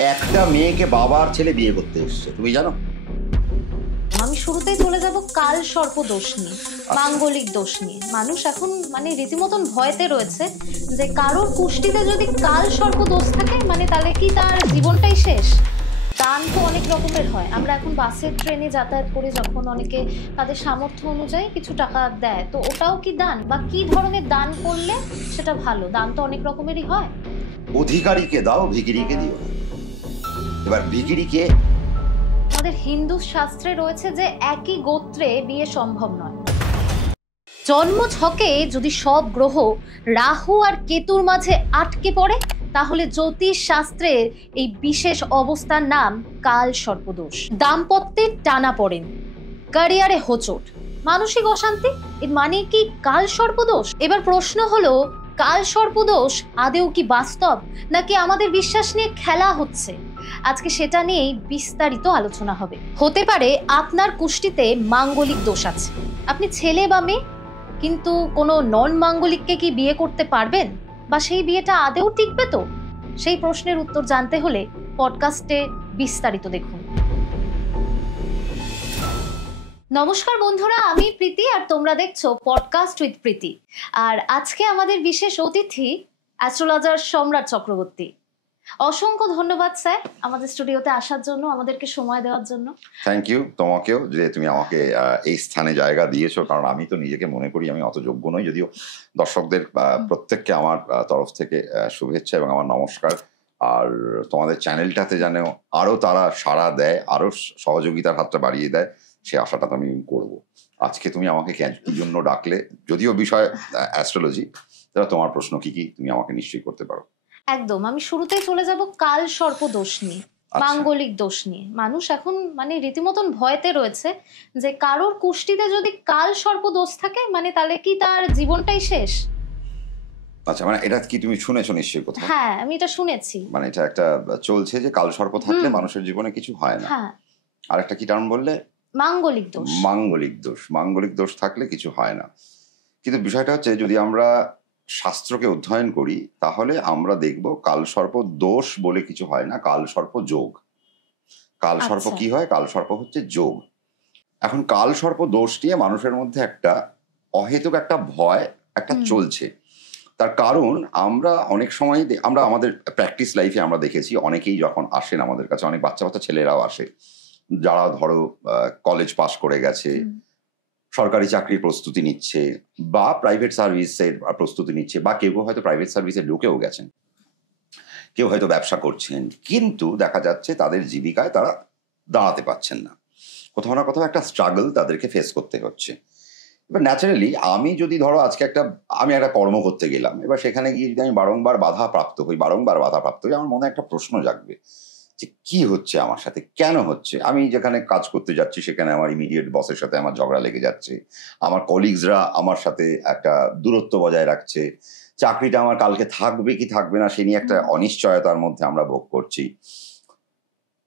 একটা মেয়েকে বাবার ছেলে বিয়ে করতে এসছে, তুমি জানো? আমি শুরুতেই চলে যাব কাল সর্প দোষ নিয়ে, মাঙ্গলিক দোষ নিয়ে। মানুষ এখন রীতিমতন ভয়তে রয়েছে যে কারোর কুষ্টিতে যদি কাল সর্প দোষ থাকে তাহলে কি তার জীবনটাই শেষ। দান তো অনেক রকমের হয়। আমরা এখন বাসে ট্রেনে যাতায়াত করি, যখন অনেকে তাদের সামর্থ্য অনুযায়ী কিছু টাকা দেয়, তো ওটাও কি দান? বা কি ধরনের দান করলে সেটা ভালো? দান তো অনেক রকমেরই হয়। অধিকারীকে দাও, ভিখিরিকে দিও। এবার ভিখিরিকে আমাদের হিন্দু শাস্ত্রে রয়েছে যে একই গোত্রে বিয়ে সম্ভব নয়। জন্ম ছকে যদি সব গ্রহ রাহু আর কেতুর মাঝে আটকে পড়ে, তাহলে জ্যোতিষ শাস্ত্রের এই বিশেষ অবস্থার নাম কাল সর্পদোষ। দাম্পত্যের টানা পড়েন, ক্যারিয়ারে হোঁচট, মানসিক অশান্তি, এর মানে কি কাল সর্পদোষ? এবার প্রশ্ন হলো, কাল সর্পদোষ আদেও কি বাস্তব, নাকি আমাদের বিশ্বাস নিয়ে খেলা হচ্ছে? আজকে সেটা নিয়েই বিস্তারিত আলোচনা হবে। হতে পারে আপনার কুষ্টিতে মাঙ্গলিক দোষ আছে, আপনি ছেলে বা মেয়ে, কিন্তু কোনো নন মাঙ্গলিককে কি বিয়ে করতে পারবেন? বা সেই বিয়েটা আদেও টিকবে তো? সেই প্রশ্নের উত্তর জানতে হলে পডকাস্টে বিস্তারিত দেখুন। নমস্কার বন্ধুরা, আমি প্রীতি আর তোমরা দেখছো পডকাস্ট উইথ প্রীতি। আর আজকে আমাদের বিশেষ অতিথি অ্যাস্ট্রোলজার সম্রাট চক্রবর্তী। অসংখ্য ধন্যবাদ স্যার আমাদের স্টুডিওতে আসার জন্য, আমাদেরকে সময় দেওয়ার জন্য। থ্যাংক ইউ তোমাকেও যে তুমি আমাকে এই স্থানে জায়গা দিয়েছো, কারণ আমি তো নিজেকে মনে করি আমি অত যোগ্য নই, যদিও দর্শকদের প্রত্যেককে আমার তরফ থেকে শুভেচ্ছা এবং আমার নমস্কার। আর তোমাদের চ্যানেলটাতে যেন আরো তারা সাড়া দেয়, আরো সহযোগিতার হাতটা বাড়িয়ে দেয়, সে আশাটা তো আমি করবো। আজকে তুমি আমাকে কি জন্য ডাকলে, যদিও বিষয় অ্যাস্ট্রোলজি, তাহলে তোমার প্রশ্ন কি কি তুমি আমাকে নিশ্চয়ই করতে পারো। একদম, আমি শুরুতেই চলে যাব কাল সর্প দোষ নিয়ে, মাঙ্গলিক দোষ নিয়ে। মানুষ এখন রীতিমতন ভয়তে রয়েছে যে কারোর কুষ্টিতে যদি কাল সর্প দোষ থাকে তাহলে কি তার জীবনটাই শেষ। আচ্ছা, এটা কি তুমি শুনেছো নিশ্চয়ই কোথাও? হ্যাঁ, আমি এটা শুনেছি। এটা একটা চলছে যে কাল সর্প থাকলে মানুষের জীবনে কিছু হয় না। হ্যাঁ, আর একটা কি টার্ম বললে? মাঙ্গলিক দোষ। মাঙ্গলিক দোষ। মাঙ্গলিক দোষ থাকলে কিছু হয় না, কিন্তু বিষয়টা হচ্ছে যদি আমরা শাস্ত্রকে অধ্যয়ন করি তাহলে আমরা দেখব কাল সর্প দোষ বলে কিছু হয় না, কাল সর্প যোগ। কাল সর্প কি হয়? কাল সর্প হচ্ছে যোগ। এখন কাল সর্প দোষ নিয়ে মানুষের মধ্যে একটা অহেতুক একটা ভয় একটা চলছে। তার কারণ আমরা অনেক সময় আমরা আমাদের প্র্যাকটিস লাইফে আমরা দেখেছি অনেকেই যখন আসেন আমাদের কাছে, অনেক বাচ্চা বাচ্চা ছেলেরাও আসে যারা ধরো কলেজ পাশ করে গেছে, সরকারি চাকরির প্রস্তুতি নিচ্ছে বা প্রাইভেট সার্ভিসের প্রস্তুতি নিচ্ছে, বা কেউ হয়তো প্রাইভেট সার্ভিসে ঢুকেও গেছেন, কেউ হয়তো ব্যবসা করছেন, কিন্তু দেখা যাচ্ছে তাদের জীবিকায় তারা দাঁড়াতে পারছেন না, কোথাও না কোথাও একটা স্ট্রাগল তাদেরকে ফেস করতে হচ্ছে। এবার ন্যাচারালি আমি যদি ধরো আজকে আমি একটা কর্ম করতে গেলাম, এবার সেখানে গিয়ে যদি আমি বারংবার বাধা প্রাপ্ত হই, আমার মনে একটা প্রশ্ন জাগবে যে কি হচ্ছে আমার সাথে, কেন হচ্ছে? আমি যেখানে কাজ করতে যাচ্ছি সেখানে আমার ইমিডিয়েট বসের সাথে আমার ঝগড়া লেগে যাচ্ছে, আমার কলিগসরা আমার সাথে একটা দূরত্ব বজায় রাখছে, চাকরিটা আমার কালকে থাকবে কি থাকবে না সে নিয়ে একটা অনিশ্চয়তার মধ্যে আমরা ভোগ করছি।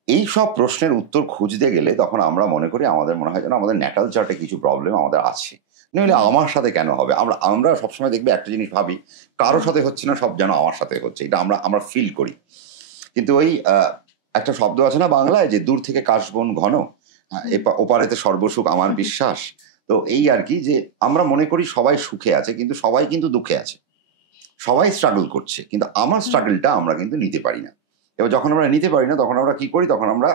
এই সব প্রশ্নের উত্তর খুঁজতে গেলে তখন আমরা মনে করি, আমাদের মনে হয় যেন আমাদের ন্যাটাল চার্টে কিছু প্রবলেম আমাদের আছে, নইলে আমার সাথে কেন হবে? আমরা সবসময় দেখবে একটা জিনিস ভাবি, কারোর সাথে হচ্ছে না, সব যেন আমার সাথে হচ্ছে, এটা আমরা ফিল করি। কিন্তু ওই একটা শব্দ আছে না বাংলায়, যে দূর থেকে কাশবন ঘন, ওপারেতে সর্বসুখ আমার বিশ্বাস। তো এই আর কি, যে আমরা মনে করি সবাই সুখে আছে, কিন্তু সবাই কিন্তু দুঃখে আছে, সবাই স্ট্রাগল করছে, কিন্তু আমার স্ট্রাগলটা আমরা কিন্তু নিতে পারি না। এবার যখন আমরা নিতে পারি না তখন আমরা কি করি? তখন আমরা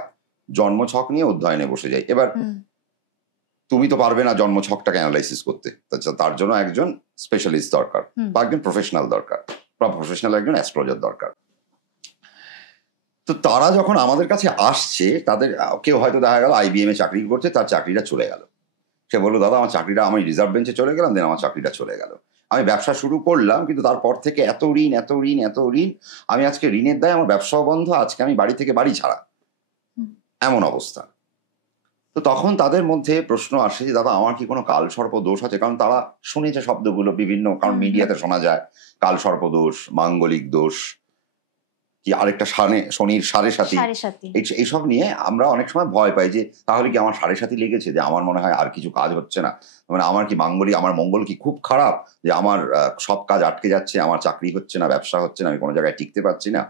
জন্মছক নিয়ে অধ্যয়নে বসে যাই। এবার তুমি তো পারবে না জন্মছকটাকে অ্যানালাইসিস করতে, তার জন্য একজন স্পেশালিস্ট দরকার, বা একজন প্রফেশনাল দরকার, বা প্রফেশনাল একজন অ্যাস্ট্রোলজার দরকার। তো তারা যখন আমাদের কাছে আসছে, তাদের কেউ হয়তো দেখা গেল IBM এ চাকরি করছে, তার চাকরিটা চলে গেল, সে বললো দাদা আমার চাকরিটা, আমি রিজার্ভ বেঞ্চে চলে গেলাম, দেন আমার চাকরিটা চলে গেল, আমি ব্যবসা শুরু করলাম, কিন্তু তারপর থেকে এত ঋণ, আমি আজকে ঋণের দায় আমার ব্যবসাও বন্ধ, আজকে আমি বাড়ি থেকে বাড়ি ছাড়া, এমন অবস্থা। তো তখন তাদের মধ্যে প্রশ্ন আসে যে দাদা আমার কি কোনো কাল সর্প দোষ আছে? কারণ তারা শুনেছে শব্দগুলো বিভিন্ন, কারণ মিডিয়াতে শোনা যায় কাল সর্প দোষ, মাঙ্গলিক দোষ, কি আরেকটা শনির সাড়ে সাথী, এইসব নিয়ে আমরা অনেক সময় ভয় পাই যে তাহলে কি আমার সাড়ে সাথী লেগেছে, যে আমার মনে হয় আর কিছু কাজ হচ্ছে না, আমার কি আমার মঙ্গল কি খুব খারাপ, যে আমার সব কাজ আটকে যাচ্ছে, আমার চাকরি হচ্ছে না, ব্যবসা হচ্ছে না, আমি কোনো জায়গায় টিকতে পারছি না।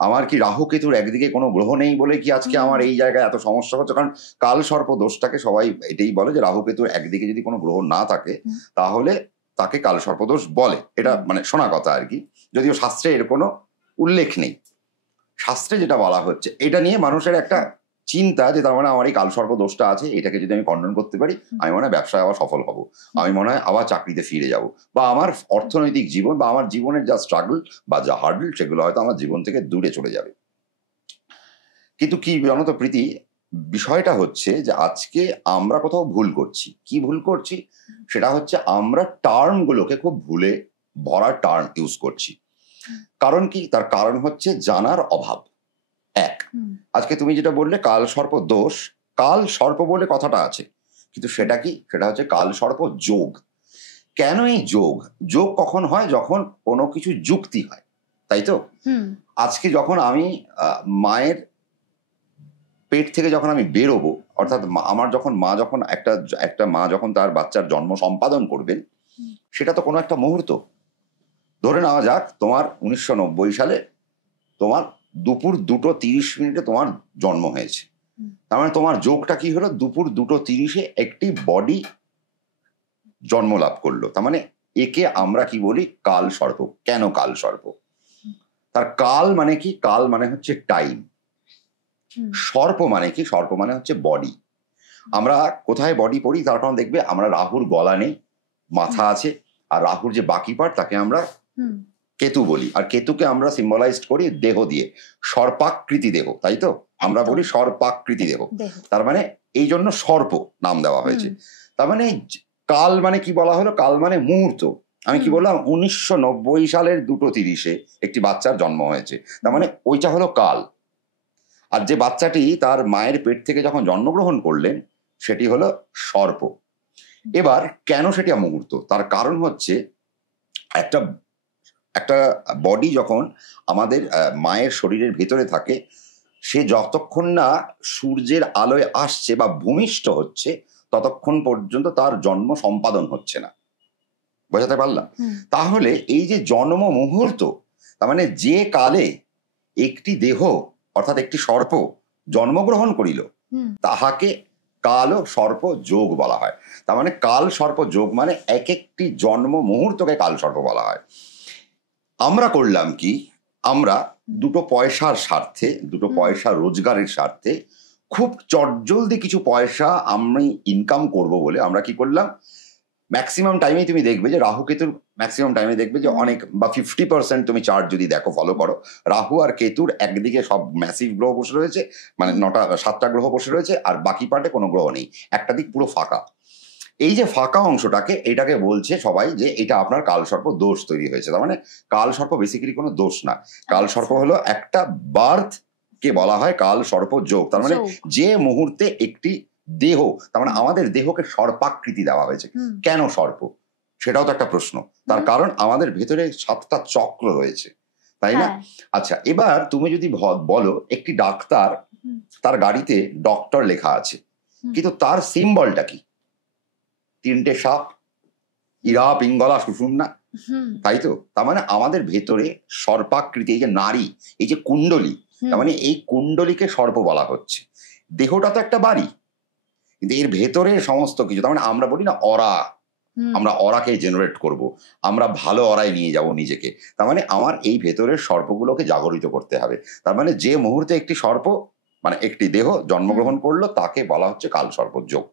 আমার কি রাহু কেতুর একদিকে কোনো গ্রহ নেই বলে কি আজকে আমার এই জায়গায় এত সমস্যা হচ্ছে? কারণ কাল সর্প দোষটাকে সবাই এটাই বলে যে রাহু কেতুর একদিকে যদি কোনো গ্রহ না থাকে তাহলে তাকে কাল সর্প দোষ বলে। এটা মানে শোনা কথা আর কি, যদিও শাস্ত্রে এর কোনো উল্লেখ নেই। শাস্ত্রে যেটা বলা হচ্ছে এটা নিয়ে মানুষের একটা চিন্তা যে তার মানে আমার এই কালসর্প দোষটা আছে, এটাকে যদি আমি খণ্ডন করতে পারি আমি মনে হয় ব্যবসায় আবার সফল হব, আমি মনে হয় আবার চাকরিতে ফিরে যাব, বা আমার অর্থনৈতিক জীবন বা আমার জীবনের যা স্ট্রাগল বা যা হার্ডল সেগুলো হয়তো আমার জীবন থেকে দূরে চলে যাবে। কিন্তু কি জানো তো প্রীতি, বিষয়টা হচ্ছে যে আজকে আমরা কোথাও ভুল করছি। কি ভুল করছি? সেটা হচ্ছে আমরা টার্মগুলোকে খুব ভুলে ভরা টার্ম ইউজ করছি। কারণ কি? তার কারণ হচ্ছে জানার অভাব। এক, আজকে তুমি যেটা বললে কাল সর্প দোষ, কাল সর্প বলে কথাটা আছে, কিন্তু সেটা কি? সেটা হচ্ছে কাল সর্প যোগ। কেন এই যোগ? যোগ কখন হয়? যখন কোনো কিছু যুক্তি হয়, তাই তো? আজকে যখন আমি মায়ের পেট থেকে যখন আমি বেরোবো, অর্থাৎ আমার যখন মা যখন একটা মা যখন তার বাচ্চার জন্ম সম্পাদন করবেন, সেটা তো কোনো একটা মুহূর্ত। ধরে নেওয়া যাক তোমার 1990 সালে তোমার দুপুর 2:30 তোমার জন্ম হয়েছে। তার মানে তোমার যোগটা কি হলো? দুপুর 2:30 একটি বডি জন্ম লাভ করলো। তার মানে একে আমরা কি বলি? কাল সর্প। কেন কাল সর্প? তার কাল মানে কি? কাল মানে হচ্ছে টাইম। সর্প মানে কি? সর্প মানে হচ্ছে বডি। আমরা কোথায় বডি পড়ি? তার কারণ দেখবে আমরা রাহুর গলা নেই, মাথা আছে, আর রাহুর যে বাকি পার্ট তাকে আমরা কেতু বলি, আর কেতুকে আমরা সিম্বলাইজড করি দেহ দিয়ে, সর্পাকৃতি দেহ, তাই তো? আমরা বলি সর্পাকৃতি দেহ। তার মানে এই জন্য সর্প নাম দেওয়া হয়েছে। তার মানে কাল মানে কি বলা হলো? কাল মানে মুহূর্ত। আমি কি বললাম? 1990 সালের 2:30 একটি বাচ্চার জন্ম হয়েছে, তার মানে ওইটা হলো কাল। আর যে বাচ্চাটি তার মায়ের পেট থেকে যখন জন্মগ্রহণ করলেন সেটি হলো সর্প। এবার কেন সেটি মুহূর্ত? তার কারণ হচ্ছে একটা বডি যখন আমাদের মায়ের শরীরের ভেতরে থাকে, সে যতক্ষণ না সূর্যের আলোয় আসছে বা ভূমিষ্ঠ হচ্ছে ততক্ষণ পর্যন্ত তার জন্ম সম্পাদন হচ্ছে না। বোঝাতে পারলাম? তাহলে এই যে জন্ম মুহূর্ত, তার মানে যে কালে একটি দেহ অর্থাৎ একটি সর্প জন্মগ্রহণ করিল তাহাকে কাল সর্প যোগ বলা হয়। তার মানে কাল সর্প যোগ মানে এক একটি জন্ম মুহূর্তকে কাল সর্প বলা হয়। আমরা করলাম কি? আমরা দুটো পয়সার স্বার্থে, দুটো পয়সা রোজগারের স্বার্থে খুব চটজলদি কিছু পয়সা আমি ইনকাম করব বলে আমরা কি করলাম? ম্যাক্সিমাম টাইমেই তুমি দেখবে যে রাহু কেতুর ম্যাক্সিমাম টাইমে দেখবে যে অনেক বা 50% তুমি চার্ট যদি দেখো, ফলো করো, রাহু আর কেতুর একদিকে সব ম্যাসিভ গ্রহ বসে রয়েছে, মানে 7টা গ্রহ বসে রয়েছে, আর বাকি পার্টে কোনো গ্রহ নেই, একটা দিক পুরো ফাঁকা। এই যে ফাঁকা অংশটাকে, এটাকে বলছে সবাই যে এটা আপনার কালসর্প দোষ তৈরি হয়েছে। তার মানে কালসর্প বেসিক্যালি কোনো দোষ না, কালসর্প হলো একটা বার্থ কে বলা হয় কালসর্প যোগ। তার মানে যে মুহূর্তে একটি দেহ, তার মানে আমাদের দেহকে সর্পাকৃতি দেওয়া হয়েছে। কেন সর্প? সেটাও তো একটা প্রশ্ন। তার কারণ আমাদের ভেতরে 7টা চক্র রয়েছে, তাই না? আচ্ছা, এবার তুমি যদি বলো একটি ডাক্তার, তার গাড়িতে ডক্টর লেখা আছে, কিন্তু তার সিম্বলটা কি? 3টে সাপ, ইরা, পিঙ্গলা, সুষুম্না, তাই তো? তার মানে আমাদের ভেতরে সর্পাকৃতি, এই যে নারী, এই যে কুণ্ডলী, তার মানে এই কুণ্ডলীকে সর্প বলা হচ্ছে। দেহটা তো একটা বাড়ি, কিন্তু এর ভেতরে সমস্ত কিছু, তার মানে আমরা বলি না অরা, আমরা অরাকে জেনারেট করব, আমরা ভালো অরায় নিয়ে যাব নিজেকে। তার মানে আমার এই ভেতরের সর্পগুলোকে জাগরিত করতে হবে। তার মানে যে মুহূর্তে একটি সর্প মানে একটি দেহ জন্মগ্রহণ করলো তাকে বলা হচ্ছে কালসর্প যোগ।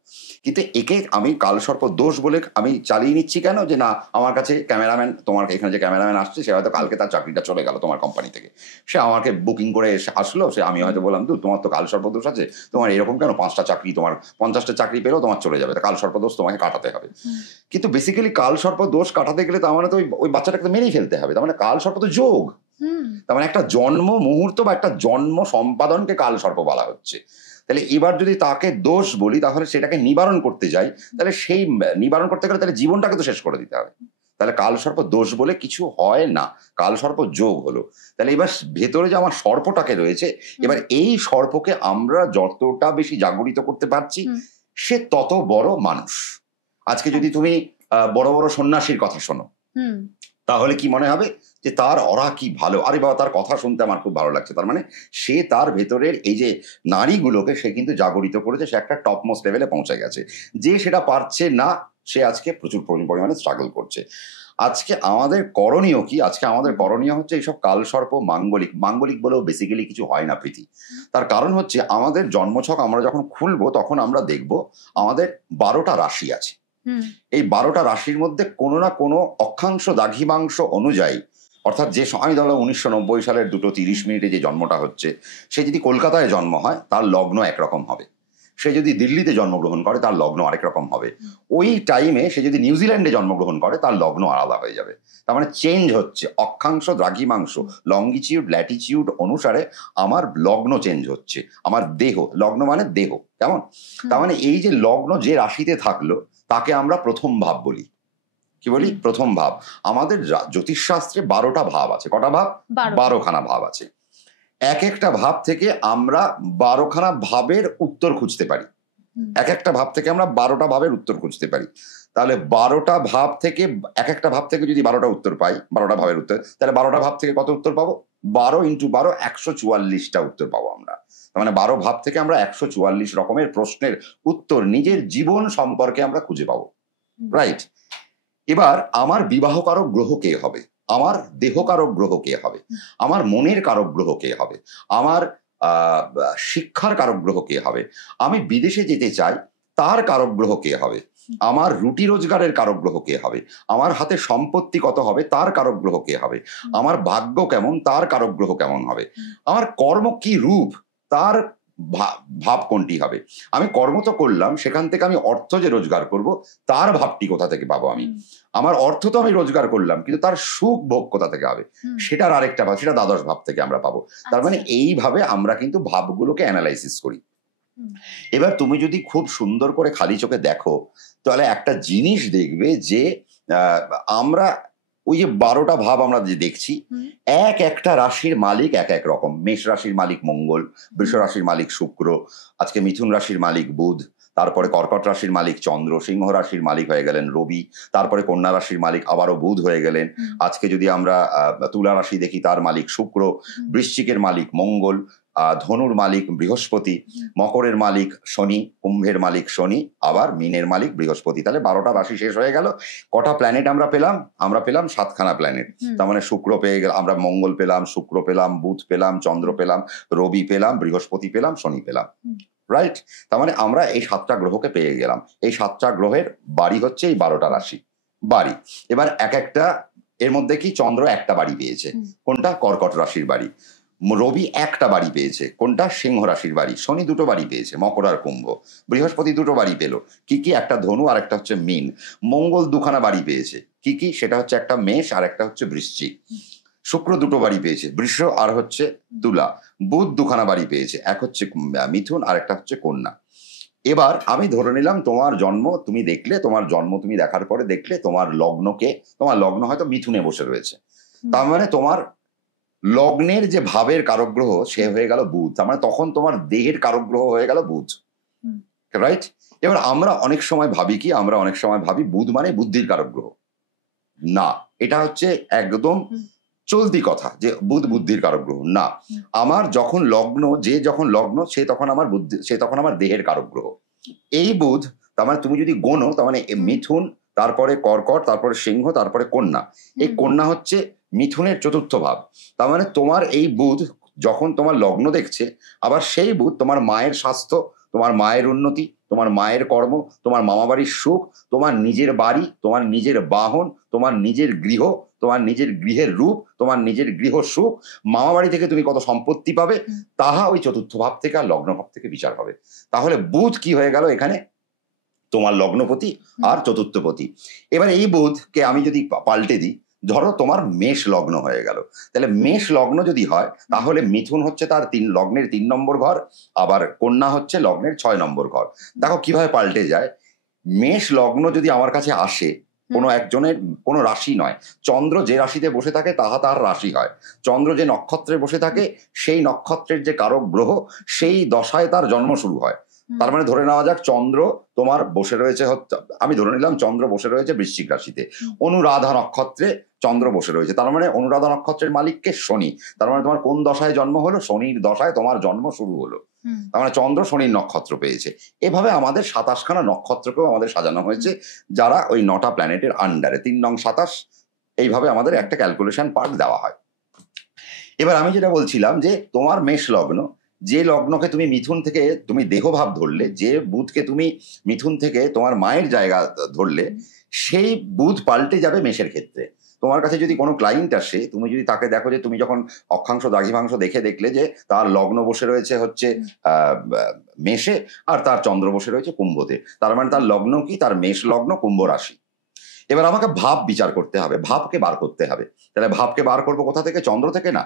কিন্তু একে আমি কালসর্প দোষ বলে আমি চালিয়ে নিচ্ছি কেন? যে না, আমার কাছে ক্যামেরাম্যান, তোমার এখানে যে ক্যামেরাম্যান আসছে সে হয়তো কালকে তার চাকরিটা চলে গেল তোমার কোম্পানি থেকে, সে আমাকে বুকিং করে এসে আসলো, সে আমি হয়তো বললাম তোমার তো কালসর্প দোষ আছে, তোমার এরকম কেন 5টা চাকরি, তোমার 50টা চাকরি পেলেও তোমার চলে যাবে, কালসর্প দোষ তোমাকে কাটাতে হবে। কিন্তু বেসিক্যালি কালসর্প দোষ কাটাতে গেলে তার মানে তো ওই বাচ্চাটাকে তো মেরেই ফেলতে হবে। তার মানে কালসর্প তো যোগ, তার মানে একটা জন্ম মুহূর্ত বা একটা জন্ম সম্পাদনকে কালসর্প বলা হচ্ছে। তাহলে এবার যদি তাকে দোষ বলি তাহলে সেটাকে নিবারণ করতে যাই, তাহলে সেই নিবারণ করতে গেলে তাহলে জীবনটাকে তো শেষ করে দিতে হবে। তাহলে কালসর্প দোষ বলে কিছু হয় না, কালসর্প যোগ হলো। তাহলে এবার ভেতরে যে আমার সর্পটাকে রয়েছে, এবার এই সর্পকে আমরা যতটা বেশি জাগরিত করতে পারছি সে তত বড় মানুষ। আজকে যদি তুমি বড় বড় সন্ন্যাসীর কথা শোনো তাহলে কি মনে হবে? যে তার ওরা কি ভালো, আরে বাবা তার কথা শুনতে আমার খুব ভালো লাগছে। তার মানে সে তার ভেতরের এই যে নারীগুলোকে সে কিন্তু জাগরিত করেছে, সে একটা টপ মোস্ট লেভেলে পৌঁছে গেছে। যে সেটা পারছে না সে আজকে প্রচুর পরিমাণে স্ট্রাগল করছে। আজকে আমাদের করণীয় কি? আজকে আমাদের করণীয় হচ্ছে এইসব কালসর্প মাঙ্গলিক, মাঙ্গলিক বলেও বেসিক্যালি কিছু হয় না প্রীতি। তার কারণ হচ্ছে আমাদের জন্মছক আমরা যখন খুলবো তখন আমরা দেখব আমাদের 12টা রাশি আছে। এই 12টা রাশির মধ্যে কোনো না কোনো অক্ষাংশ দ্রাঘিমাংশ অনুযায়ী, অর্থাৎ যে আমি ধরো 1990 সালের 2:30 যে জন্মটা হচ্ছে, সে যদি কলকাতায় জন্ম হয় তার লগ্ন একরকম হবে, সে যদি দিল্লিতে জন্মগ্রহণ করে তার লগ্ন আরেক রকম হবে, ওই টাইমে সে যদি নিউজিল্যান্ডে জন্মগ্রহণ করে তার লগ্ন আলাদা হয়ে যাবে। তার মানে চেঞ্জ হচ্ছে অক্ষাংশ দ্রাঘিমাংশ, লঙ্গিটিউড ল্যাটিটিউড অনুসারে আমার লগ্ন চেঞ্জ হচ্ছে, আমার দেহ, লগ্ন মানে দেহ, কেমন? তার মানে এই যে লগ্ন যে রাশিতে থাকলো তাকে আমরা প্রথম ভাব বলি। কি বলি? প্রথম ভাব। আমাদের জ্যোতিষশাস্ত্রে 12টা ভাব আছে। কটা ভাব? 12খানা ভাব আছে। এক একটা ভাব থেকে আমরা 12খানা ভাবের উত্তর খুঁজতে পারি। এক একটা ভাব থেকে আমরা 12টা ভাবের উত্তর খুঁজতে পারি। তাহলে 12টা ভাব থেকে, এক একটা ভাব থেকে যদি 12টা উত্তর পাই, 12টা ভাবের উত্তর, তাহলে 12টা ভাব থেকে কত উত্তর পাবো? 12 × 12 144টা উত্তর পাবো আমরা। তার মানে 12 ভাব থেকে আমরা 144 রকমের প্রশ্নের উত্তর নিজের জীবন সম্পর্কে আমরা খুঁজে পাবো। রাইট? এবার আমার বিবাহকারক গ্রহ কে হবে, আমার দেহকারক গ্রহ কে হবে, আমার মনের কারক গ্রহ কে হবে, আমার শিক্ষার কারক গ্রহ কে হবে, আমি বিদেশে যেতে চাই তার কারক গ্রহ কে হবে, আমার রুটি রোজগারের কারক গ্রহ কে হবে, আমার হাতে সম্পত্তি কত হবে তার কারক গ্রহ কে হবে, আমার ভাগ্য কেমন তার কারক গ্রহ কেমন হবে, আমার কর্ম কি রূপ তার ভাব কোনটি হবে, আমি কর্ম তো করলাম সেখান থেকে আমি অর্থ যে রোজগার করব তার ভাবটি কোথা থেকে পাবো আমি, আমার অর্থ তো আমি রোজগার করলাম কিন্তু তার সুখ ভোগ কোথা থেকে হবে সেটার আরেকটা ভাব, সেটা দ্বাদশ ভাব থেকে আমরা পাবো। তার মানে এইভাবে আমরা কিন্তু ভাবগুলোকে অ্যানালাইসিস করি। এবার তুমি যদি খুব সুন্দর করে খালি চোখে দেখো তাহলে একটা জিনিস দেখবে যে আমরা ওই যে 12টা ভাব আমরা যে দেখছি, এক একটা রাশির মালিক এক এক রকম। মেষ রাশির মালিক মঙ্গল, বৃষ রাশির মালিক শুক্র, আজকে মিথুন রাশির মালিক বুধ, তারপরে কর্কট রাশির মালিক চন্দ্র, সিংহ রাশির মালিক হয়ে গেলেন রবি, তারপরে কন্যা রাশির মালিক আবারও বুধ হয়ে গেলেন। আজকে যদি আমরা তুলা রাশি দেখি তার মালিক শুক্র, বৃশ্চিকের মালিক মঙ্গল, ধনুর মালিক বৃহস্পতি, মকরের মালিক শনি, কুম্ভের মালিক শনি, আবার মীনের মালিক বৃহস্পতি। তাহলে 12টা রাশি শেষ হয়ে গেল। কটা প্ল্যানেট আমরা পেলাম? আমরা পেলাম 7খানা প্ল্যানেট। তার মানে শুক্র পেয়ে গেলাম আমরা, মঙ্গল পেলাম, শুক্র পেলাম, বুধ পেলাম, চন্দ্র পেলাম, রবি পেলাম, বৃহস্পতি পেলাম, শনি পেলাম। রাইট? তার মানে আমরা এই 7টা গ্রহকে পেয়ে গেলাম। এই 7টা গ্রহের বাড়ি হচ্ছে এই 12টা রাশি বাড়ি। এবার এক একটা এর মধ্যে কি চন্দ্র একটা বাড়ি পেয়েছে, কোনটা? কর্কট রাশির বাড়ি। রবি একটা বাড়ি পেয়েছে, কোনটা? সিংহ রাশির বাড়ি। শনি 2টো বাড়ি পেয়েছে, মকর আর কুম্ভ। বৃহস্পতি 2টো বাড়ি পেল, কি কি? একটা ধনু আর একটা হচ্ছে মীন। মঙ্গল 2খানা বাড়ি পেয়েছে, কি কি? সেটা হচ্ছে একটা মেষ আর একটা হচ্ছে বৃশ্চিক। শুক্র 2টো বাড়ি পেয়েছে, বৃষ আর হচ্ছে তুলা। বুধ 2খানা বাড়ি পেয়েছে, এক হচ্ছে মিথুন আর একটা হচ্ছে কন্যা। এবার আমি ধরে নিলাম তোমার জন্ম তুমি দেখলে, তোমার জন্ম তুমি দেখার পরে দেখলে তোমার লগ্নকে, তোমার লগ্ন হয়তো মিথুনে বসে রয়েছে, তার মানে তোমার লগ্নের যে ভাবের কারক গ্রহ সে হয়ে গেল বুধ। তার মানে তখন তোমার দেহের কারক গ্রহ হয়ে গেল বুধ। রাইট? এবার আমরা অনেক সময় ভাবি কি, আমরা অনেক সময় ভাবি বুধ মানে বুদ্ধির কারক গ্রহ। না, এটা হচ্ছে একদম চলতি কথা যে বুধ বুদ্ধির কারক গ্রহ না। আমার যখন লগ্ন, যে যখন লগ্ন সে তখন আমার বুদ্ধি, সে তখন আমার দেহের কারক গ্রহ। এই বুধ, তার মানে তুমি যদি গোনো তার মানে মিথুন, তারপরে কর্কট, তারপরে সিংহ, তারপরে কন্যা। এই কন্যা হচ্ছে মিথুনের 4র্থ ভাব। তার মানে তোমার এই বুধ যখন তোমার লগ্ন দেখছে, আবার সেই বুধ তোমার মায়ের স্বাস্থ্য, তোমার মায়ের উন্নতি, তোমার মায়ের কর্ম, তোমার মামাবাড়ির সুখ, তোমার নিজের বাড়ি, তোমার নিজের বাহন, তোমার নিজের গৃহ, তোমার নিজের গৃহের রূপ, তোমার নিজের গৃহ সুখ, মামাবাড়ি থেকে তুমি কত সম্পত্তি পাবে, তাহা ওই 4র্থ ভাব থেকে আর লগ্ন ভাব থেকে বিচার হবে। তাহলে বুধ কি হয়ে গেল এখানে? তোমার লগ্নপতি আর 4র্থপতি। এবার এই বুধকে আমি যদি পাল্টে দিই, ধরো তোমার মেষ লগ্ন হয়ে গেল, তাহলে মেষ লগ্ন যদি হয় তাহলে মিথুন হচ্ছে তার লগ্নের 3 নম্বর ঘর, আবার কন্যা হচ্ছে লগ্নের 6 নম্বর ঘর। দেখো কিভাবে পাল্টে যায়। মেষ লগ্ন যদি আমার কাছে আসে, কোনো একজনের কোনো রাশি নয়, চন্দ্র যে রাশিতে বসে থাকে তাহা তার রাশি হয়। চন্দ্র যে নক্ষত্রে বসে থাকে সেই নক্ষত্রের যে কারক গ্রহ সেই দশায় তার জন্ম শুরু হয়। তার মানে ধরে নেওয়া যাক চন্দ্র তোমার বসে রয়েছে, আমি ধরে নিলাম চন্দ্র বসে রয়েছে বৃশ্চিক রাশিতে, অনুরাধা নক্ষত্রে চন্দ্র বসে রয়েছে, তার মানে অনুরাধা নক্ষত্রের মালিককে শনি, তার মানে তোমার কোন দশায় জন্ম হলো? শনির দশায় তোমার জন্ম শুরু হলো, তার মানে চন্দ্র শনির নক্ষত্র পেয়েছে। এভাবে আমাদের 27খানা নক্ষত্রকেও আমাদের সাজানো হয়েছে, যারা ওই 9টা প্ল্যানেটের আন্ডারে, 3 নং 27, এইভাবে আমাদের একটা ক্যালকুলেশন পার্ট দেওয়া হয়। এবার আমি যেটা বলছিলাম যে তোমার মেষ লগ্ন, যে লগ্নকে তুমি মিথুন থেকে তুমি দেহভাব ধরলে, যে বুধকে তুমি মিথুন থেকে তোমার মায়ের জায়গা ধরলে, সেই বুধ পাল্টে যাবে মেষের ক্ষেত্রে। তোমার কাছে যদি কোনো ক্লায়েন্ট আসে, তুমি যদি তাকে দেখো যে তুমি যখন অক্ষাংশ দ্রাঘিমাংশ দেখলে যে তার লগ্ন বসে রয়েছে হচ্ছে মেষে আর তার চন্দ্র বসে রয়েছে কুম্ভতে, তার মানে তার লগ্ন কি? তার মেষ লগ্ন, কুম্ভ রাশি। এবার আমাকে ভাব বিচার করতে হবে, ভাবকে বার করতে হবে। তাহলে ভাবকে বার করবো কোথা থেকে? চন্দ্র থেকে না,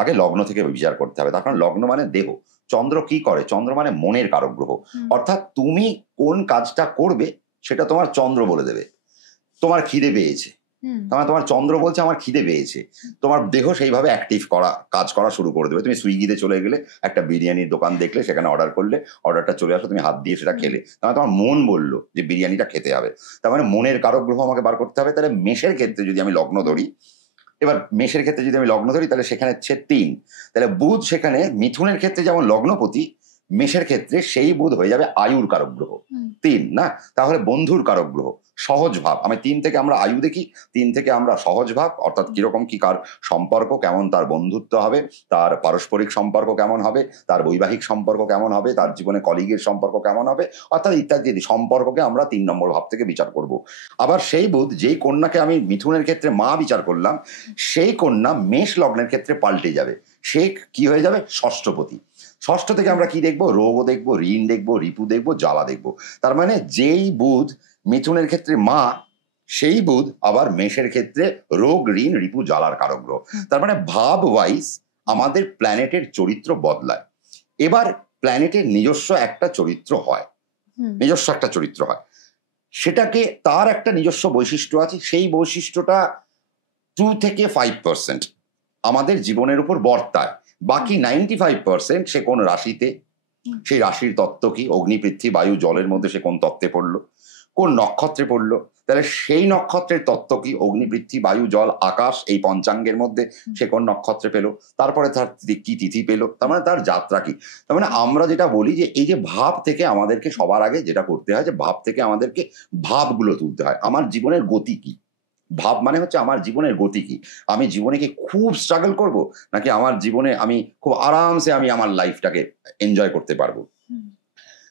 আগে লগ্ন থেকে বিচার করতে হবে। তার কারণ লগ্ন মানে দেহ, চন্দ্র কি করে? চন্দ্র মানে মনের কারক গ্রহ, অর্থাৎ তুমি কোন কাজটা করবে সেটা তোমার চন্দ্র বলে দেবে। তোমার খিদে পেয়েছে, তোমার চন্দ্র বলছে আমার খিদে পেয়েছে, তোমার দেহ সেইভাবে অ্যাক্টিভ কাজ করা শুরু করে দেবে। তুমি সুইগিতে চলে গেলে, একটা বিরিয়ানির দোকান দেখলে, সেখানে অর্ডার করলে, অর্ডারটা চলে আসলো, তুমি হাত দিয়ে সেটা খেলে, তাহলে তোমার মন বললো যে বিরিয়ানিটা খেতে হবে। তার মানে মনের কারক গ্রহ আমাকে বার করতে হবে। তাহলে মেষের ক্ষেত্রে যদি আমি লগ্ন ধরি, এবার মেষের ক্ষেত্রে যদি আমি লগ্ন ধরি, তাহলে সেখানে হচ্ছে 3, তাহলে বুধ সেখানে মিথুনের ক্ষেত্রে যেমন লগ্নপতি, মেষের ক্ষেত্রে সেই বুধ হয়ে যাবে আয়ুর কারক গ্রহ। 3 না, তাহলে বন্ধুর কারক গ্রহ, সহজ ভাব। আমি 3 থেকে আমরা আয়ু দেখি, 3 থেকে আমরা সহজ ভাব, অর্থাৎ কিরকম কি কার সম্পর্ক, কেমন তার বন্ধুত্ব হবে, তার পারস্পরিক সম্পর্ক কেমন হবে, তার বৈবাহিক সম্পর্ক কেমন হবে, তার জীবনে কলিগের সম্পর্ক কেমন হবে, অর্থাৎ ইত্যাদি সম্পর্ককে আমরা 3 নম্বর ভাব থেকে বিচার করব। আবার সেই বুধ যেই কন্যাকে আমি মিথুনের ক্ষেত্রে মা বিচার করলাম, সেই কন্যা মেষ লগ্নের ক্ষেত্রে পাল্টে যাবে, সে কি হয়ে যাবে? ষষ্ঠপতি। ষষ্ঠ থেকে আমরা কি দেখবো? রোগও দেখবো, ঋণ দেখবো, রিপু দেখবো, জ্বালা দেখবো। তার মানে যেই বুধ মিথুনের ক্ষেত্রে মা, সেই বুধ আবার মেষের ক্ষেত্রে রোগ, ঋণ, রিপু, জ্বালার কারক গ্রহ। তার মানে ভাব ওয়াইজ আমাদের প্ল্যানেটের চরিত্র বদলায়। এবার প্ল্যানেটের নিজস্ব একটা চরিত্র হয়, সেটাকে তার একটা নিজস্ব বৈশিষ্ট্য আছে, সেই বৈশিষ্ট্যটা 2 থেকে 5% আমাদের জীবনের উপর বর্তায়। বাকি 95% সে কোন রাশিতে, সেই রাশির তত্ত্ব কি, অগ্নি, পৃথ্বী, বায়ু, জলের মধ্যে সে কোন তত্ত্বে পড়লো, কোন নক্ষত্রে পড়লো, তাহলে সেই নক্ষত্রের তত্ত্ব কি, অগ্নি, পৃথ্বী, বায়ু, জল, আকাশ, এই পঞ্চাঙ্গের মধ্যে সে কোন নক্ষত্রে পেলো, তারপরে তার কি তিথি পেলো, তার মানে তার যাত্রা কি। তার মানে আমরা যেটা বলি যে এই যে ভাব থেকে আমাদেরকে সবার আগে যেটা করতে হয়, যে ভাব থেকে আমাদেরকে ভাবগুলো তুলতে হয়। আমার জীবনের গতি কি? ভাব মানে হচ্ছে আমার জীবনের গতি কি, আমি জীবনে কি খুব স্ট্রাগল করব, নাকি আমার জীবনে আমি খুব আরামসে আমি আমার লাইফটাকে এনজয় করতে পারবো।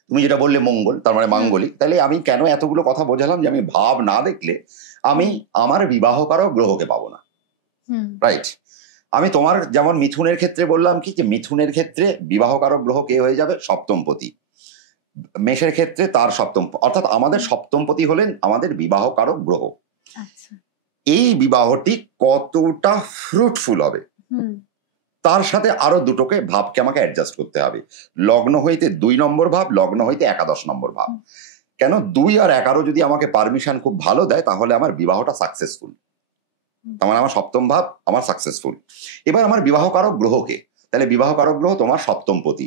তুমি যেটা বললে মঙ্গল, তার মানে মাঙ্গলিক, তাহলে আমি কেন এতগুলো কথা বোঝালাম যে আমি ভাব না দেখলে আমি আমার বিবাহকারক গ্রহকে পাবো না, রাইট? আমি তোমার যেমন মিথুনের ক্ষেত্রে বললাম কি, যে মিথুনের ক্ষেত্রে বিবাহকারক গ্রহ কে হয়ে যাবে? সপ্তমপতি। মেষের ক্ষেত্রে তার সপ্তম, অর্থাৎ আমাদের সপ্তমপতি হলেন আমাদের বিবাহকারক গ্রহ। এই বিবাহটি কতটা ফ্রুটফুল হবে, তার সাথে আরো দুটোকে ভাবকে আমাকে অ্যাডজাস্ট করতে হবে। লগ্ন হইতে 2 নম্বর ভাব, লগ্ন হইতে 11 নম্বর ভাব। কেন 2 আর 11 যদি আমাকে পারমিশন খুব ভালো দেয়, তাহলে আমার বিবাহটা সাকসেসফুল, তার মানে আমার সপ্তম ভাব আমার সাকসেসফুল। এবার আমার বিবাহকারক গ্রহকে, তাহলে বিবাহকারক গ্রহ তোমার সপ্তমপতি।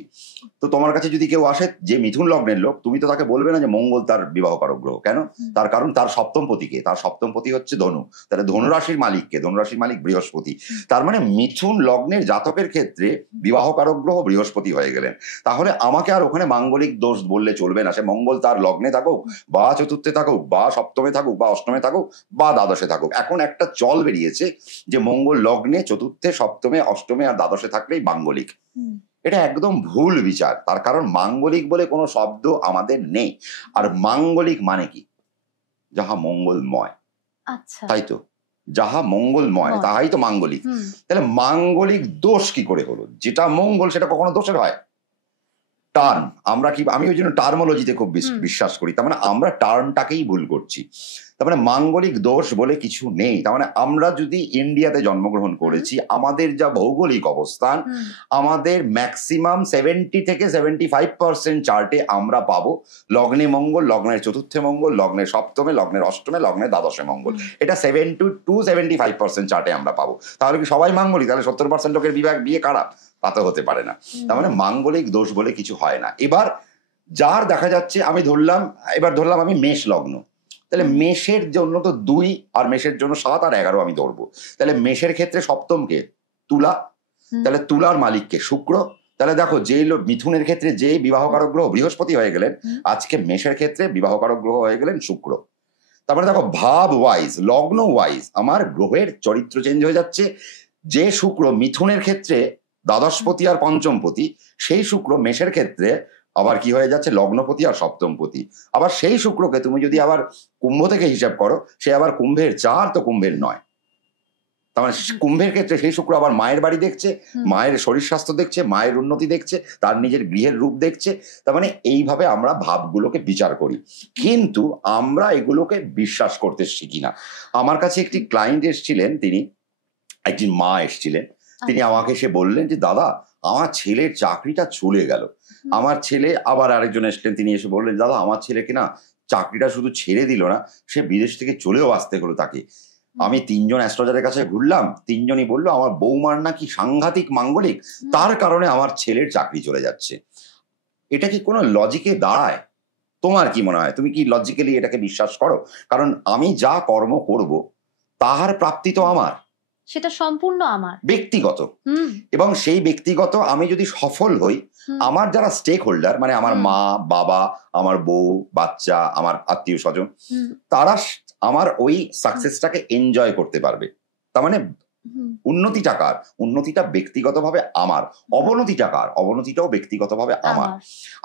তো তোমার কাছে যদি কেউ আসে যে মিথুন লগ্নের লোক, তুমি তো তাকে বলবে না যে মঙ্গল তার বিবাহকারক গ্রহ। কেন? তার কারণ তার সপ্তমপতিকে, তার সপ্তমপতি হচ্ছে ধনু, তাহলে ধনুরাশির মালিককে, ধনুরাশির মালিক বৃহস্পতি। তার মানে মিথুন লগ্নের জাতকের ক্ষেত্রে বিবাহকারক গ্রহ বৃহস্পতি হয়ে গেলেন। তাহলে আমাকে আর ওখানে মাঙ্গলিক দোষ বললে চলবে না। সে মঙ্গল তার লগ্নে থাকুক, বা চতুর্থে থাকুক, বা সপ্তমে থাকুক, বা অষ্টমে থাকুক, বা দ্বাদশে থাকুক। এখন একটা চল বেরিয়েছে যে মঙ্গল লগ্নে, চতুর্থে, সপ্তমে, অষ্টমে আর দ্বাদশে থাকলেই মাঙ্গলিক। এটা একদম ভুল বিচার। তার কারণ মাঙ্গলিক বলে কোনো শব্দ আমাদের নেই। আর মাঙ্গলিক মানে কি? যাহা মঙ্গলময়। আচ্ছা, তাই তো, যাহা মঙ্গলময় তাহাই তো মাঙ্গলিক। তাহলে মাঙ্গলিক দোষ কি করে হলো? যেটা মঙ্গল সেটা কখনো দোষের হয়? টার্ম আমরা কি, আমি ওই জন্য টার্মোলজিতে খুব বিশ্বাস করি। তার মানে আমরা টার্মটাকেই ভুল করছি। তার মানে মাঙ্গলিক দোষ বলে কিছু নেই। তার মানে আমরা যদি ইন্ডিয়াতে জন্মগ্রহণ করেছি, আমাদের যা ভৌগোলিক অবস্থান, আমাদের ম্যাক্সিমাম 70 থেকে 75% চার্টে আমরা পাবো লগ্নে মঙ্গল, লগ্নের চতুর্থে মঙ্গল, লগ্নের সপ্তমে, লগ্নের অষ্টমে, লগ্নের দ্বাদশে মঙ্গল। এটা 70 to 75% চার্টে আমরা পাবো। তাহলে কি সবাই মাঙ্গলিক? তাহলে 70% লোকের বিয়ে খারাপ? তা তো হতে পারে না। তার মানে মাঙ্গলিক দোষ বলে কিছু হয় না। এবার যার দেখা যাচ্ছে, আমি ধরলাম আমি মেষ লগ্ন, তাহলে মেষের জন্য তো 2 আর মেষের জন্য 7 আর 11 আমি ধরবো। তাহলে মেষের ক্ষেত্রে সপ্তমকে তুলা, তাহলে তুলার মালিককে শুক্র। তাহলে দেখো, মিথুনের ক্ষেত্রে যে বিবাহকারক গ্রহ বৃহস্পতি হয়ে গেলেন, আজকে মেষের ক্ষেত্রে বিবাহকারক গ্রহ হয়ে গেলেন শুক্র। তারপরে দেখো, ভাব ওয়াইজ, লগ্ন ওয়াইজ আমার গ্রহের চরিত্র চেঞ্জ হয়ে যাচ্ছে। যে শুক্র মিথুনের ক্ষেত্রে দ্বাদশপতি আর পঞ্চমপতি, সেই শুক্র মেষের ক্ষেত্রে আবার কি হয়ে যাচ্ছে, লগ্নপতি আর সপ্তমপতি। আবার সেই শুক্রকে তুমি যদি আবার কুম্ভ থেকে হিসাব করো, সে আবার কুম্ভের 4 তো কুম্ভের 9। তার মানে কুম্ভের ক্ষেত্রে সেই শুক্র আবার মায়ের বাড়ি দেখছে, মায়ের শরীর স্বাস্থ্য দেখছে, মায়ের উন্নতি দেখছে, তার নিজের গৃহের রূপ দেখছে। তার মানে এইভাবে আমরা ভাবগুলোকে বিচার করি, কিন্তু আমরা এগুলোকে বিশ্বাস করতে শিখি না। আমার কাছে একটি ক্লায়েন্ট এসেছিলেন, তিনি একজন মা এসেছিলেন, তিনি আমাকে এসে বললেন যে দাদা, আমার ছেলের চাকরিটা চলে গেল। আমার ছেলে, আবার আরেকজন এসেছিলেন, তিনি এসে বললেন দাদা, আমার ছেলেকে না চাকরিটা শুধু ছেড়ে দিল না, সে বিদেশ থেকে চলেও আসতে হলো তাকে। আমি 3 জন অ্যাস্ট্রোলজারের কাছে ঘুরলাম, 3 জনই বললো আমার বৌমার নাকি সাংঘাতিক মাঙ্গলিক, তার কারণে আমার ছেলের চাকরি চলে যাচ্ছে। এটা কি কোনো লজিকে দাঁড়ায়? তোমার কি মনে হয়? তুমি কি লজিক্যালি এটাকে বিশ্বাস করো? কারণ আমি যা কর্ম করব তাহার প্রাপ্তি তো আমার, সেটা সম্পূর্ণ আমার ব্যক্তিগত। এবং সেই ব্যক্তিগত আমি যদি সফল হই, আমার যারা স্টেক হোল্ডার, মানে আমার মা, বাবা, আমার বউ, বাচ্চা, আমার আত্মীয় স্বজন, তারা আমার ওই সাকসেসটাকে এনজয় করতে পারবে। তার মানে উন্নতিটা ব্যক্তিগতভাবে আমার, অবনতিটাও ব্যক্তিগতভাবে আমার।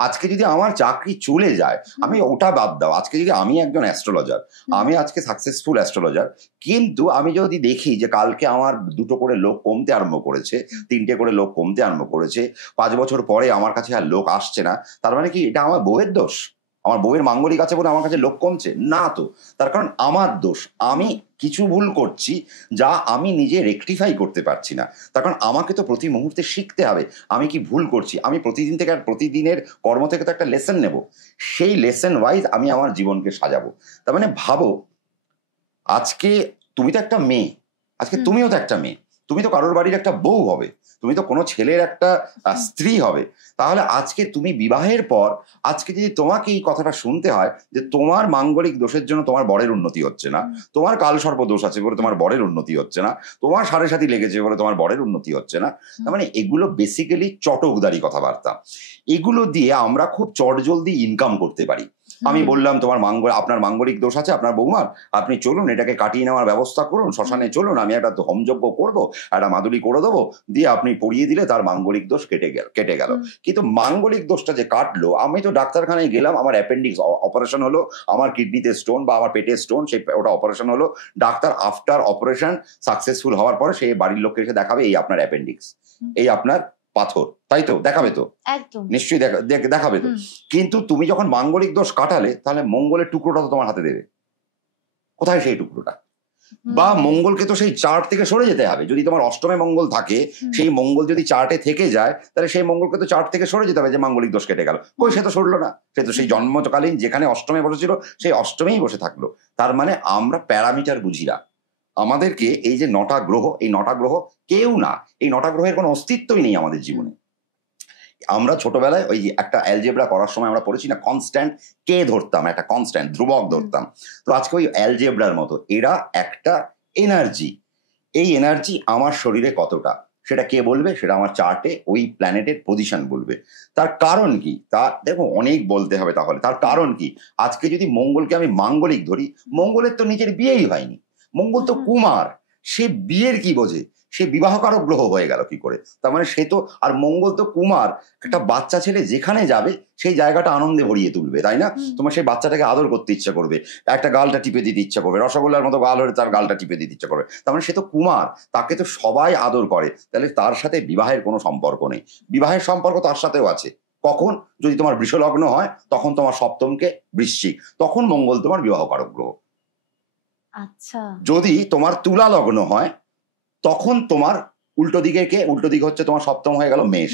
আজকে যদি আমার চাকরি চলে যায়, আমি ওটা বাদ দাও, আজকে যদি আমি একজন অ্যাস্ট্রোলজার, আমি আজকে সাকসেসফুল অ্যাস্ট্রোলজার, কিন্তু আমি যদি দেখি যে কালকে আমার 2টো করে লোক কমতে আরম্ভ করেছে, 3টে করে লোক কমতে আরম্ভ করেছে, 5 বছর পরে আমার কাছে আর লোক আসছে না, তার মানে কি এটা আমার বউয়ের দোষ? আমার বউয়ের মাঙ্গলিক আছে বলে আমার কাছে লোক কমছে না তো, তার কারণ আমার দোষ। আমি কিছু ভুল করছি যা আমি নিজে রেকটিফাই করতে পারছি না, তার কারণ আমাকে তো প্রতি মুহূর্তে শিখতে হবে আমি কি ভুল করছি। আমি প্রতিদিনের কর্ম থেকে তো একটা লেসন নেব, সেই লেসন ওয়াইজ আমি আমার জীবনকে সাজাবো। তার মানে ভাবো, আজকে তুমি তো একটা মেয়ে, আজকে তুমিও তো একটা মেয়ে, তুমি তো কারোর বাড়ির একটা বউ হবে, তুমি তো কোনো ছেলের একটা স্ত্রী হবে। তাহলে আজকে তুমি বিবাহের পর আজকে যদি তোমাকে এই কথাটা শুনতে হয় যে তোমার মাঙ্গলিক দোষের জন্য তোমার বরের উন্নতি হচ্ছে না, তোমার কালসর্প দোষ আছে বলে তোমার বরের উন্নতি হচ্ছে না, তোমার সাড়ে সাথী লেগেছে বলে তোমার বরের উন্নতি হচ্ছে না, তার মানে এগুলো বেসিক্যালি চটকদারি কথাবার্তা। এগুলো দিয়ে আমরা খুব চটজলদি ইনকাম করতে পারি। আমি বললাম আপনার মাঙ্গলিক দোষ আছে আপনার বৌমার, আপনি চলুন এটাকে কাটিয়ে নেওয়ার ব্যবস্থা করুন, শ্মশানে চলুন, আমি একটা হোমযজ্ঞ করবো, একটা মাদুলি করে দেবো, দিয়ে আপনি পড়িয়ে দিলে তার মাঙ্গলিক দোষ কেটে গেল। কিন্তু মাঙ্গলিক দোষটা যে কাটলো, আমি তো ডাক্তারখানায় গেলাম, আমার অ্যাপেন্ডিক্স অপারেশন হলো, আমার কিডনিতে স্টোন বা আমার পেটে স্টোন, ওটা অপারেশন হলো, ডাক্তার আফটার অপারেশন সাকসেসফুল হওয়ার পরে সেই বাড়ির লোককে এসে দেখাবে এই আপনার অ্যাপেন্ডিক্স, এই আপনার পাথর, তাই তো দেখাবে তো, নিশ্চয়ই দেখাবে তো। কিন্তু তুমি যখন মাঙ্গলিক দোষ কাটালে, তাহলে মঙ্গলের টুকরোটা তো তোমার হাতে দেবে, কোথায় সেই টুকরোটা? বা মঙ্গলকে তো সেই চার্ট থেকে সরে যেতে হবে। যদি তোমার অষ্টমে মঙ্গল থাকে, সেই মঙ্গল যদি চার্টে থেকে যায়, তাহলে সেই মঙ্গলকে তো চার্ট থেকে সরে যেতে হবে, যে মাঙ্গলিক দোষ কেটে গেল। কই, সে তো সরলো না, সে তো সেই জন্মকালীন যেখানে অষ্টমে বসেছিল সেই অষ্টমেই বসে থাকলো। তার মানে আমরা প্যারামিটার বুঝি না। আমাদেরকে এই যে 9টা গ্রহ, এই 9টা গ্রহ কেউ না, এই 9টা গ্রহের কোনো অস্তিত্বই নেই আমাদের জীবনে। আমরা ছোটবেলায় ওই যে একটা অ্যালজেব্রা করার সময় আমরা পড়েছি না, কনস্ট্যান্ট কে ধরতাম, একটা কনস্ট্যান্ট ধ্রুবক ধরতাম। তো আজকে ওই অ্যালজেব্রার মতো এরা একটা এনার্জি, এই এনার্জি আমার শরীরে কতটা সেটা কে বলবে? সেটা আমার চার্টে ওই প্ল্যানেটের পজিশন বলবে। তার কারণ কি? তা দেখো অনেক বলতে হবে। তাহলে তার কারণ কি? আজকে যদি মঙ্গলকে আমি মাঙ্গলিক ধরি, মঙ্গলের তো নিজের বিয়েই হয়নি, মঙ্গল তো কুমার, সে বিয়ের কি বোঝে? সে বিবাহকারক গ্রহ হয়ে গেল কি করে? তার মানে সে তো, আর মঙ্গল তো কুমার, একটা বাচ্চা ছেলে যেখানে যাবে সেই জায়গাটা আনন্দে ভরিয়ে তুলবে, তাই না? তোমার সেই বাচ্চাটাকে আদর করতে ইচ্ছা করবে, একটা গালটা টিপে দিতে ইচ্ছা করবে, রসগোল্লার মতো গাল হলে তার গালটা টিপে দিতে ইচ্ছা করবে। তার মানে সে তো কুমার, তাকে তো সবাই আদর করে। তাহলে তার সাথে বিবাহের কোনো সম্পর্ক নেই। বিবাহের সম্পর্ক তার সাথেও আছে। কখন? যদি তোমার বৃষ লগ্ন হয়, তখন তোমার সপ্তমকে বৃশ্চিক, তখন মঙ্গল তোমার বিবাহকারক গ্রহ। আচ্ছা, যদি তোমার তুলা লগ্ন হয়, তখন তোমার উল্টো দিক হচ্ছে তোমার সপ্তম হয়ে গেল মেষ,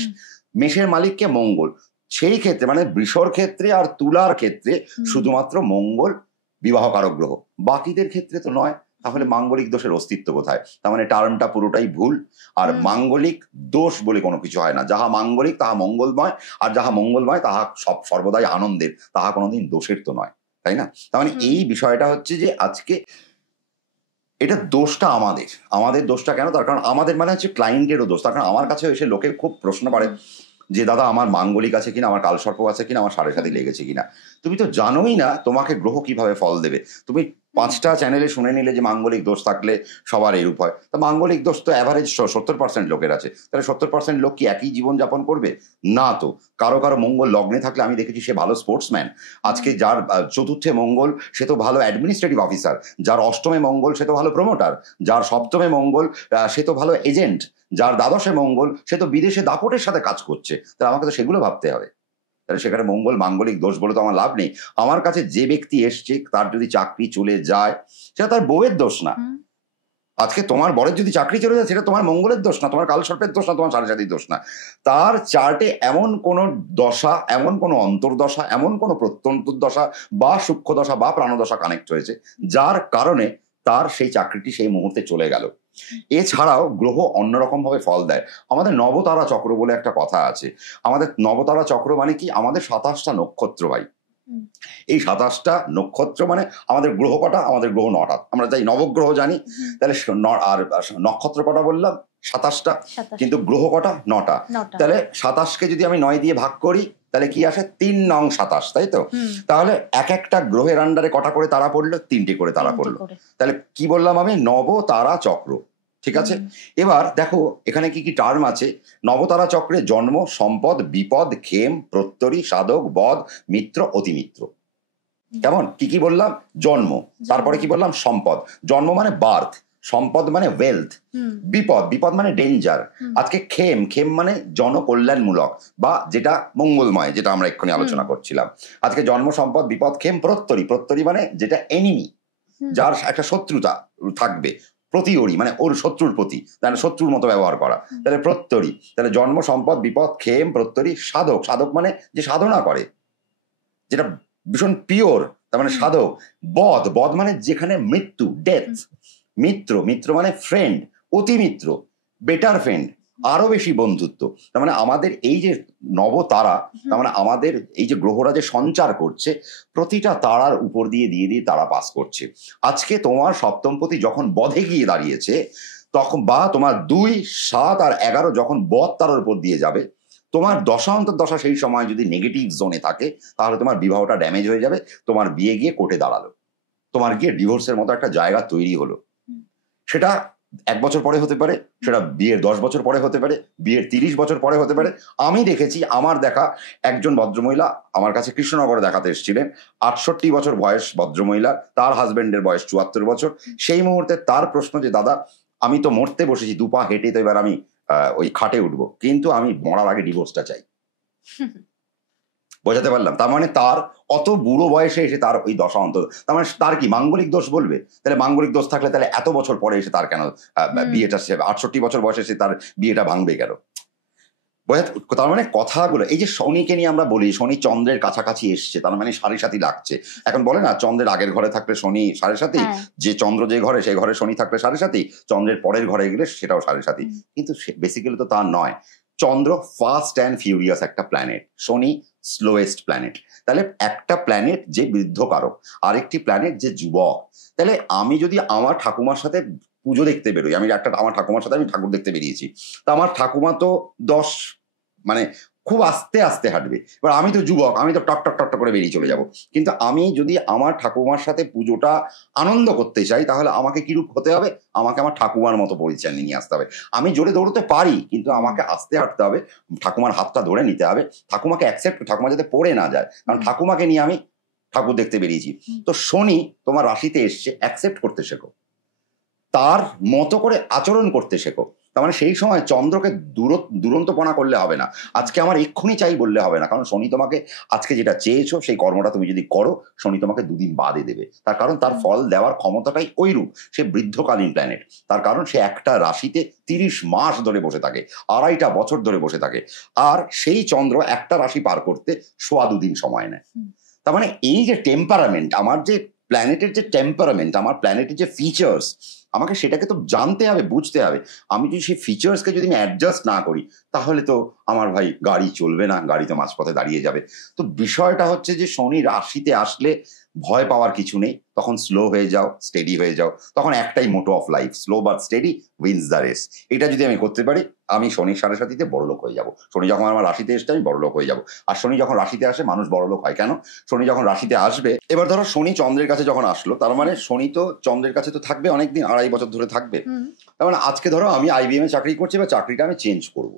মেষের মালিককে মঙ্গল। সেই ক্ষেত্রে মানে বৃষর ক্ষেত্রে আর তুলার ক্ষেত্রে শুধুমাত্র মঙ্গল বিবাহকারক গ্রহ, বাকিদের ক্ষেত্রে তো নয়। তাহলে মাঙ্গলিক দোষের অস্তিত্ব কোথায়? তার মানে টার্মটা পুরোটাই ভুল। আর মাঙ্গলিক দোষ বলে কোনো কিছু হয় না। যাহা মাঙ্গলিক তাহা মঙ্গলময়, আর যাহা মঙ্গলময় তাহা সর্বদাই আনন্দের, তাহা কোনোদিন দোষের তো নয়, তাই না? তার মানে এই বিষয়টা হচ্ছে যে আজকে এটা দোষটা আমাদের দোষটা কেন? তার কারণ আমাদের মানে হচ্ছে ক্লায়েন্টেরও দোষ। তার কারণ আমার কাছে এসে লোকে খুব প্রশ্ন করে যে দাদা আমার মাঙ্গলিক আছে কিনা, আমার কালসর্প আছে কিনা, আমার সাড়ে সাথে লেগেছে কিনা। তুমি তো জানোই না তোমাকে গ্রহ কিভাবে ফল দেবে। তুমি 5টা চ্যানেলে শুনে নিলে যে মাঙ্গলিক দোষ থাকলে সবার এরূপ হয়, তা মাঙ্গলিক দোষ তো অ্যাভারেজ 70% লোকের আছে। তাহলে 70% লোক কি একই জীবনযাপন করবে? না তো। কারো কারো মঙ্গল লগ্নে থাকলে আমি দেখেছি সে ভালো স্পোর্টসম্যান, আজকে যার চতুর্থে মঙ্গল সে তো ভালো অ্যাডমিনিস্ট্রেটিভ অফিসার, যার অষ্টমে মঙ্গল সে তো ভালো প্রমোটার, যার সপ্তমে মঙ্গল সে তো ভালো এজেন্ট, যার দ্বাদশে মঙ্গল সে তো বিদেশে দাপটের সাথে কাজ করছে। তাহলে আমাকে তো সেগুলো ভাবতে হবে। তাহলে সেখানে মঙ্গল মাঙ্গলিক দোষ বলে তো আমার লাভ নেই। আমার কাছে যে ব্যক্তি এসছে তার যদি চাকরি চলে যায় সেটা তার বউয়ের দোষ না। আজকে তোমার বরের যদি চাকরি চলে যায় সেটা তোমার মঙ্গলের দোষ না, তোমার কালসর্পের দোষ না, তোমার সাড়ে সাতির দোষ না। তার চার্টে এমন কোন দশা, এমন কোন অন্তর্দশা, এমন কোন প্রত্যন্তর দশা বা সূক্ষ্ম দশা বা প্রাণদশা কানেক্ট হয়েছে যার কারণে তার সেই চাকরিটি সেই মুহূর্তে চলে গেল। এছাড়াও গ্রহ অন্যরকম ভাবে ফল দেয়। আমাদের নবতারা চক্র বলে একটা কথা আছে। আমাদের নবতারা চক্র মানে কি? আমাদের 27টা নক্ষত্র ভাই। এই 27টা নক্ষত্র মানে আমাদের গ্রহ কটা? আমাদের গ্রহ 9টা। আমরা যাই নবগ্রহ জানি, তাহলে আর নক্ষত্র কটা বললাম? 27টা। কিন্তু গ্রহ কটা? 9টা। তাহলে 27কে যদি আমি 9 দিয়ে ভাগ করি তাহলে কি আসে? 3 নং 27, তাই তো? তাহলে এক একটা গ্রহের আন্ডারে কটা করে তারা পড়লো? 3টে করে তারা পড়লো। তাহলে কি বললাম আমি? নবতারা চক্র। ঠিক আছে, এবার দেখো এখানে কি কি টার্ম আছে। নবতারা চক্রে জন্ম, সম্পদ, বিপদ, ক্ষেম, প্রত্যরী, সাধক, বধ, মিত্র, অতিমিত্র। কেমন? কি কি বললাম? জন্ম, তারপরে কি বললাম? সম্পদ। জন্ম মানে বার্থ, সম্পদ মানে ওয়েলথ, বিপদ মানে ডেঞ্জার। আজকে ক্ষেম মানে জনকল্যাণমূলক বা যেটা মঙ্গলময়, যেটা আমরা এক্ষুনি আলোচনা করছিলাম। আজকে জন্ম, সম্পদ, বিপদ, ক্ষেম, প্রত্যরী মানে যেটা এনিমি, যার একটা শত্রুতা থাকবে। প্রতিওরি মানে ওর শত্রুর প্রতি, তাহলে শত্রুর মতো ব্যবহার করা, তাহলে প্রত্যরী। তাহলে জন্ম, সম্পদ, বিপদ, ক্ষেম, প্রত্যরী, সাধক মানে যে সাধনা করে, যেটা ভীষণ পিওর, তার মানে সাধক। বধ মানে যেখানে মৃত্যু, ডেথ। মিত্র মানে ফ্রেন্ড, অতিমিত্র, বেটার ফ্রেন্ড, আরো বেশি বন্ধুত্ব। তার মানে আমাদের এই যে নবতারা, তার মানে আমাদের এই যে গ্রহরা যে সঞ্চার করছে, প্রতিটা তারার উপর দিয়ে তারা পাস করছে। আজকে তোমার সপ্তমপতি যখন বধে গিয়ে দাঁড়িয়েছে তখন, বা তোমার 2, 7 আর 11 যখন বধ তারার উপর দিয়ে যাবে, তোমার দশা অন্তর্দশা সেই সময় যদি নেগেটিভ জোনে থাকে তাহলে তোমার বিবাহটা ড্যামেজ হয়ে যাবে, তোমার বিয়ে গিয়ে কোর্টে দাঁড়ালো, তোমার গিয়ে ডিভোর্সের মতো একটা জায়গা তৈরি হলো। সেটা 1 বছর পরে হতে পারে, সেটা বিয়ের 10 বছর পরে হতে পারে, বিয়ের 30 বছর পরে হতে পারে। আমি দেখেছি, আমার দেখা একজন ভদ্রমহিলা আমার কাছে কৃষ্ণনগরে দেখাতে এসেছিলেন। 68 বছর বয়স ভদ্রমহিলা, তার হাজবেন্ডের বয়স 74 বছর। সেই মুহূর্তে তার প্রশ্ন যে দাদা আমি তো মরতে বসেছি, 2 পা হেঁটে, তো এবার আমি ওই খাটে উঠবো, কিন্তু আমি মরার আগে ডিভোর্সটা চাই। বোঝাতে পারলাম? তার মানে তার অত বুড়ো বয়সে এসে তার ওই দশা অন্তর, তার মানে তার কি মাঙ্গলিক দোষ বলবে? তাহলে মাঙ্গলিক দোষ থাকলে তাহলে এত বছর পরে এসে তার কেন বিয়েটা, 68 বছর বয়সে এসে তার বিয়েটা ভাঙবে কেন? তার মানে কথাগুলো, এই যে শনিকে নিয়ে আমরা বলি শনি চন্দ্রের কাছাকাছি এসছে, তার মানে সাড়ে সাথী লাগছে। এখন বলে না চন্দ্রের আগের ঘরে থাকলে শনি সাড়ে সাথী, যে চন্দ্র যে ঘরে সেই ঘরে শনি থাকলে সাড়ে সাথী, চন্দ্রের পরের ঘরে গেলে সেটাও সাড়ে সাথী। কিন্তু বেসিক্যালি তো তা নয়। চন্দ্র ফাস্ট অ্যান্ড ফিউরিয়াস একটা প্ল্যানেট, শনি স্লোয়েস্ট প্ল্যানেট। তাহলে একটা প্ল্যানেট যে বৃদ্ধকারক, আরেকটি প্ল্যানেট যে যুবক। তাহলে আমি যদি আমার ঠাকুমার সাথে পুজো দেখতে বেরোই, আমার ঠাকুমার সাথে আমি ঠাকুর দেখতে বেরিয়েছি, তা আমার ঠাকুমা তো 10 মানে খুব আস্তে আস্তে হাঁটবে। এবার আমি তো যুবক, আমি তো টক টক টক টক করে বেরিয়ে চলে যাব। কিন্তু আমি যদি আমার ঠাকুমার সাথে পুজোটা আনন্দ করতে চাই তাহলে আমাকে কিরূপ হতে হবে? আমাকে আমার ঠাকুমার মতো পরিচয় নিয়ে আসতে হবে। আমি জোরে দৌড়তে পারি কিন্তু আমাকে আস্তে হাঁটতে হবে, ঠাকুমার হাতটা ধরে নিতে হবে, ঠাকুমাকে অ্যাকসেপ্ট, ঠাকুমা যাতে পড়ে না যায়, কারণ ঠাকুমাকে নিয়ে আমি ঠাকুর দেখতে বেরিয়েছি। তো শনি তোমার রাশিতে এসছে, অ্যাকসেপ্ট করতে শেখো, তার মতো করে আচরণ করতে শেখো। তার মানে সেই সময় চন্দ্রকে দুরন্তপনা করলে হবে না, আজকে আমার এক্ষুনি চাই বললে হবে না, কারণ শনি তোমাকে আজকে যেটা চেয়েছো সেই কর্মটা তুমি যদি করো, শনি তোমাকে 2 দিন বাদে দেবে। তার কারণ তার ফল দেওয়ার ক্ষমতাটাই ওইরূপ। সে বৃদ্ধকালীন প্ল্যানেট, তার কারণ সে একটা রাশিতে 30 মাস ধরে বসে থাকে, 2.5 বছর ধরে বসে থাকে। আর সেই চন্দ্র একটা রাশি পার করতে 2.25 দিন সময় নেয়। তার মানে এই যে টেম্পারামেন্ট, আমার যে প্ল্যানেটের যে টেম্পারামেন্ট, আমার প্ল্যানেটের যে ফিচার্স, আমাকে সেটাকে তো জানতে হবে, বুঝতে হবে। আমি যদি সেই ফিচার্সকে যদি আমি অ্যাডজাস্ট না করি, তাহলে তো আমার ভাই গাড়ি চলবে না, গাড়ি তো মাঝপথে দাঁড়িয়ে যাবে। তো বিষয়টা হচ্ছে যে শনি রাশিতে আসলে ভয় পাওয়ার কিছু নেই, তখন স্লো হয়ে যাও, স্টেডি হয়ে যাও। তখন একটাই motto of life, slow but steady wins the race. এটা যদি আমি করতে পারি, আমি শনির সাড়ে সাথীতে বড়লোক হয়ে যাব। শনি যখন আমার রাশিতে এসছে আমি বড়লোক হয়ে যাব। আর শনি যখন রাশিতে আসে মানুষ বড়লোক হয় কেন? শনি যখন রাশিতে আসবে, এবার ধরো শনি চন্দ্রের কাছে যখন আসলো, তার মানে শনি তো চন্দ্রের কাছে তো থাকবে অনেকদিন, 2.5 বছর ধরে থাকবে। তার মানে আজকে ধরো আমি IBM এ চাকরি করছি, বা চাকরিটা আমি চেঞ্জ করব।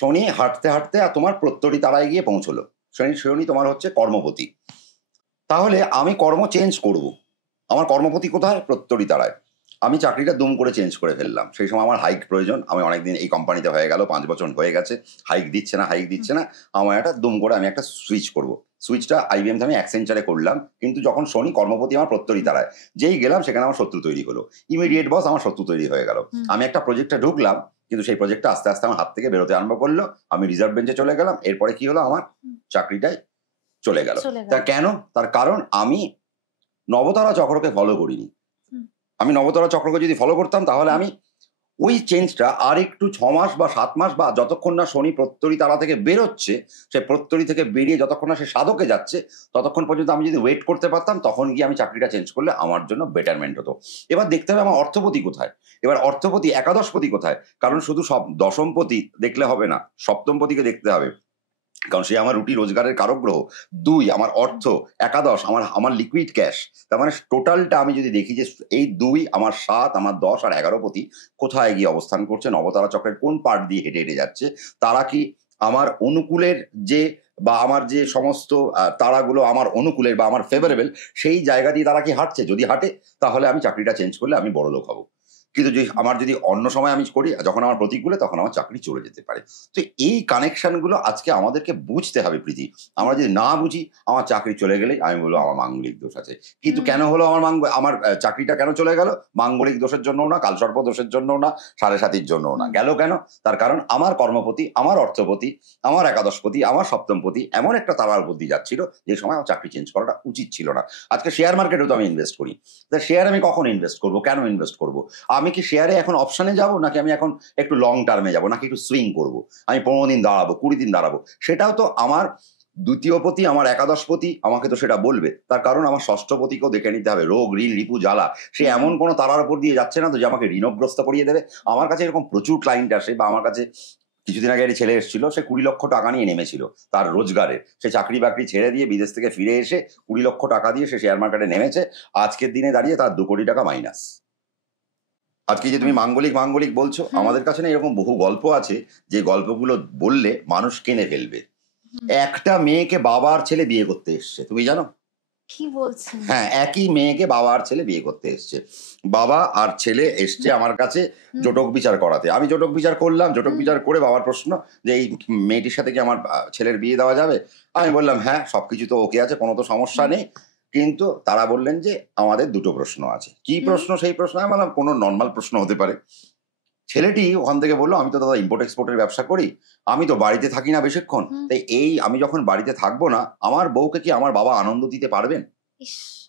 শনি হাঁটতে হাঁটতে আর তোমার প্রত্যরী তারায় গিয়ে পৌঁছলো। শনি তোমার হচ্ছে কর্মপতি। তাহলে আমি কর্ম চেঞ্জ করব। আমার কর্মপতি কোথায়? প্রত্যরী তারায়। আমি চাকরিটা দুম করে চেঞ্জ করে ফেললাম। সেই সময় আমার হাইক প্রয়োজন। আমি অনেকদিন এই কোম্পানিতে হয়ে গেল, 5 বছর হয়ে গেছে, হাইক দিচ্ছে না। আমার একটা দুম করে আমি একটা সুইচ করব। সুইচটা IBM থেকে আমি অ্যাকসেঞ্চারে করলাম। কিন্তু যখন শনি কর্মপতি আমার প্রত্যরী তারায়, যেই গেলাম সেখানে আমার শত্রু তৈরি হলো। ইমিডিয়েট বস আমার শত্রু তৈরি হয়ে গেল। আমি একটা প্রজেক্টে ঢুকলাম, কিন্তু সেই প্রজেক্টটা আস্তে আস্তে আমার হাত থেকে বেরোতে আরম্ভ করলো। আমি রিজার্ভ বেঞ্চে চলে গেলাম। এরপরে কি হলো? আমার চাকরিটাই চলে গেল। তা কেন? তার কারণ আমি নবতারা চক্রকে ফলো করিনি। আমি নবতারা চক্রকে যদি ফলো করতাম, তাহলে আমি ওই চেঞ্জটা আর একটু 6 মাস বা 7 মাস, বা যতক্ষণ না শনি প্রত্যরী তারা থেকে বেরোচ্ছে, সে প্রত্যরী থেকে বেরিয়ে যতক্ষণ না সে সাধকে যাচ্ছে, ততক্ষণ পর্যন্ত আমি যদি ওয়েট করতে পারতাম, তখন গিয়ে আমি চাকরিটা চেঞ্জ করলে আমার জন্য বেটারমেন্ট হতো। এবার দেখতে হবে আমার অর্থপতি কোথায়। এবার অর্থপতি একাদশপতি কোথায়? কারণ শুধু সব দশমপতি দেখলে হবে না, সপ্তমপতিকে দেখতে হবে। কারণ সে আমার রুটি রোজগারের কারক গ্রহ। 2 আমার অর্থ, একাদশ আমার লিকুইড ক্যাশ। তার মানে টোটালটা আমি যদি দেখি যে এই 2, আমার 7, আমার 10 আর 11 পতি কোথায় গিয়ে অবস্থান করছে, নবতারা চক্রের কোন পার্ট দিয়ে হেঁটে হেঁটে যাচ্ছে, তারা কি আমার অনুকূলের যে, বা আমার যে সমস্ত তারাগুলো আমার অনুকূলের বা আমার ফেভারেবল, সেই জায়গা দিয়ে তারা কি হাঁটছে? যদি হাঁটে, তাহলে আমি চাকরিটা চেঞ্জ করলে আমি বড়লোক হব। কিন্তু যদি অন্য সময় আমি করি, যখন আমার প্রতিকূলে, তখন আমার চাকরি চলে যেতে পারে। তো এই কানেকশনগুলো আজকে আমাদেরকে বুঝতে হবে প্রীতি। আমরা যদি না বুঝি, আমার চাকরি চলে গেলে আমি বলবো আমার মাঙ্গলিক দোষ আছে। কিন্তু কেন হলো আমার চাকরিটা কেন চলে গেল? মাঙ্গলিক দোষের জন্যও না, কালসর্প দোষের জন্যও না, সাড়ে সাতির জন্যও না। গেল কেন? তার কারণ আমার কর্মপতি, আমার অর্থপতি, আমার একাদশপতি, আমার সপ্তমপতি এমন একটা তারার বুদ্ধি যাচ্ছিল, যে সময় আমার চাকরি চেঞ্জ করাটা উচিত ছিল না। আজকে শেয়ার মার্কেটেও তো আমি ইনভেস্ট করি। তা শেয়ার আমি কখন ইনভেস্ট করবো? কেন ইনভেস্ট করবো? আমি কি শেয়ারে এখন অপশনে যাব, নাকি আমি এখন একটু লং টার্মে যাব, নাকি একটু সুইং করব? আমি 15 দিন দাঁড়াবো, 20 দিন দাঁড়াবো? সেটাও তো আমার দ্বিতীয়পতি, আমার একাদশপতি আমাকে তো সেটা বলবে। তার কারণ আমার ষষ্ঠপতিকেও দেখে নিতে হবে। রোগ, ঋণ, রিপু, জ্বালা, সে এমন কোনো তারার উপর দিয়ে যাচ্ছে না তো যে আমাকে ঋণগ্রস্ত করিয়ে দেবে। আমার কাছে এরকম প্রচুর ক্লায়েন্ট আসে, বা আমার কাছে কিছুদিন আগে ছেলে এসেছিল, সে 20 লক্ষ টাকা নিয়ে নেমেছিল তার রোজগারে। সে চাকরি বাকরি ছেড়ে দিয়ে বিদেশ থেকে ফিরে এসে 20 লক্ষ টাকা দিয়ে সে শেয়ার মার্কেটে নেমেছে। আজকের দিনে দাঁড়িয়ে তার 2 কোটি টাকা মাইনাস। আজকে যে তুমি মাঙ্গলিক বলছো, আমাদের কাছে না এরকম বহু গল্প আছে, যে গল্পগুলো বললে মানুষ কিনে ফেলবে। একটা মেয়েকে বাবা আর ছেলে বিয়ে করতে এসছে, তুমি জানো? কি বলছেন? হ্যাঁ, একই মেয়েকে বাবা আর ছেলে বিয়ে করতে এসছে। বাবা আর ছেলে এসছে আমার কাছে জটক বিচার করাতে। আমি জটক বিচার করলাম। জটক বিচার করে বাবার প্রশ্ন যে এই মেয়েটির সাথে কি আমার ছেলের বিয়ে দেওয়া যাবে? আমি বললাম হ্যাঁ, সবকিছু তো ওকে আছে, কোনো তো সমস্যা নেই। কিন্তু তারা বললেন যে আমাদের 2টো প্রশ্ন আছে। কি প্রশ্ন? সেই প্রশ্ন আমি বললাম কোনো নর্মাল প্রশ্ন হতে পারে। ছেলেটি ওখান থেকে বললো, আমি তো দাদা ইম্পোর্ট এক্সপোর্টের ব্যবসা করি, আমি তো বাড়িতে থাকি না বেশিক্ষণ, তাই আমি যখন বাড়িতে থাকবো না, আমার বউকে কি আমার বাবা আনন্দ দিতে পারবেন?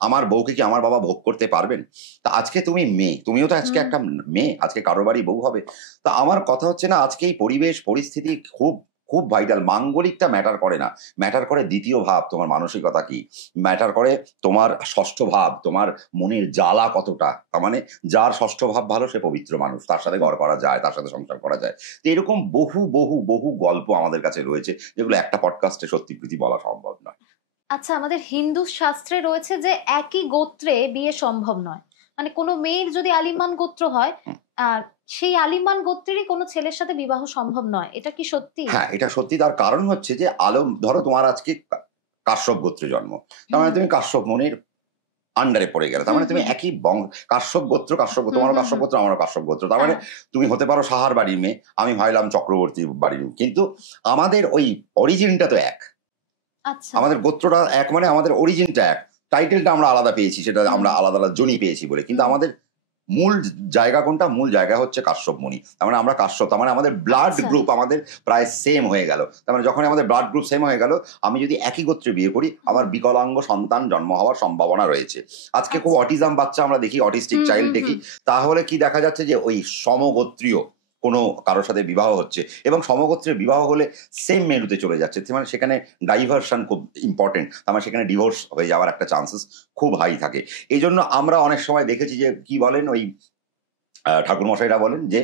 আমার বউকে কি আমার বাবা ভোগ করতে পারবেন? তা আজকে তুমি মেয়ে, তুমিও তো আজকে একটা মেয়ে, আজকে কারো বাড়ি বউ হবে। তা আমার কথা হচ্ছে না, আজকে এই পরিবেশ পরিস্থিতি খুব খুব ভাইটাল। মাঙ্গলিকটা ম্যাটার করে না, ম্যাটার করে দ্বিতীয় ভাব, তোমার মানসিকতা কি, ম্যাটার করে তোমার ষষ্ঠ ভাব, তোমার মনের জ্বালা কতটা। তার মানে যার ষষ্ঠ ভাব ভালো, সে পবিত্র মানুষ, তার সাথে ঘর করা যায়, তার সাথে সংসার করা যায়। তো এরকম বহু বহু বহু গল্প আমাদের কাছে রয়েছে, যেগুলো একটা পডকাস্টে সত্যি প্রীতি বলা সম্ভব নয়। আচ্ছা, আমাদের হিন্দু শাস্ত্রে রয়েছে যে একই গোত্রে বিয়ে সম্ভব নয়। মানে কোনো মেয়ের যদি আলিমান গোত্র হয়, আর সেই আলিমান গোত্রেরই কোনো ছেলের সাথে বিবাহ সম্ভব নয়, এটা কি সত্যি? হ্যাঁ, এটা সত্যি। তার কারণ হচ্ছে যে ধরো তোমার আজকে কাশ্যপ গোত্রে জন্ম, তার মানে তুমি কাশ্যপ মুনির আন্ডারে পড়ে গেলে, তার মানে তুমি একই কাশ্যপ গোত্র, তোমারও কাশ্যপ গোত্র, আমারও কাশ্যপ গোত্র। তার মানে তুমি হতে পারো সাহার বাড়ির মেয়ে, আমি ভাইলাম চক্রবর্তী বাড়ির মেয়ে, কিন্তু আমাদের ওই অরিজিনটা তো এক। আমাদের গোত্রটা এক, মানে আমাদের অরিজিনটা এক। টাইটেলটা আমরা আলাদা পেয়েছি, সেটা আমরা আলাদা আলাদা জনি পেয়েছি বলে, কিন্তু আমাদের মূল জায়গা কোনটা? মূল জায়গা হচ্ছে কাশ্যপ মুনি। তার মানে আমরা কাশ্যপ, তার মানে আমাদের ব্লাড গ্রুপ আমাদের প্রায় সেম হয়ে গেল। তার মানে যখন আমাদের ব্লাড গ্রুপ সেম হয়ে গেল, আমি যদি একই গোত্রে বিয়ে করি, আমার বিকলাঙ্গ সন্তান জন্ম হওয়ার সম্ভাবনা রয়েছে। আজকে খুব অটিজম বাচ্চা আমরা দেখি, অটিস্টিক চাইল্ড দেখি, তাহলে কি দেখা যাচ্ছে যে ওই সমগোত্রীয় কোনো কারোর সাথে বিবাহ হচ্ছে, এবং সমগোত্রের বিবাহ হলে সেম মেরুতে চলে যাচ্ছে, মানে সেখানে ডাইভার্সন খুব ইম্পর্টেন্ট, তার মানে সেখানে ডিভোর্স হয়ে যাওয়ার একটা চান্সেস খুব হাই থাকে। এই জন্য আমরা অনেক সময় দেখেছি যে কি বলেন ওই ঠাকুরমশাইরা বলেন যে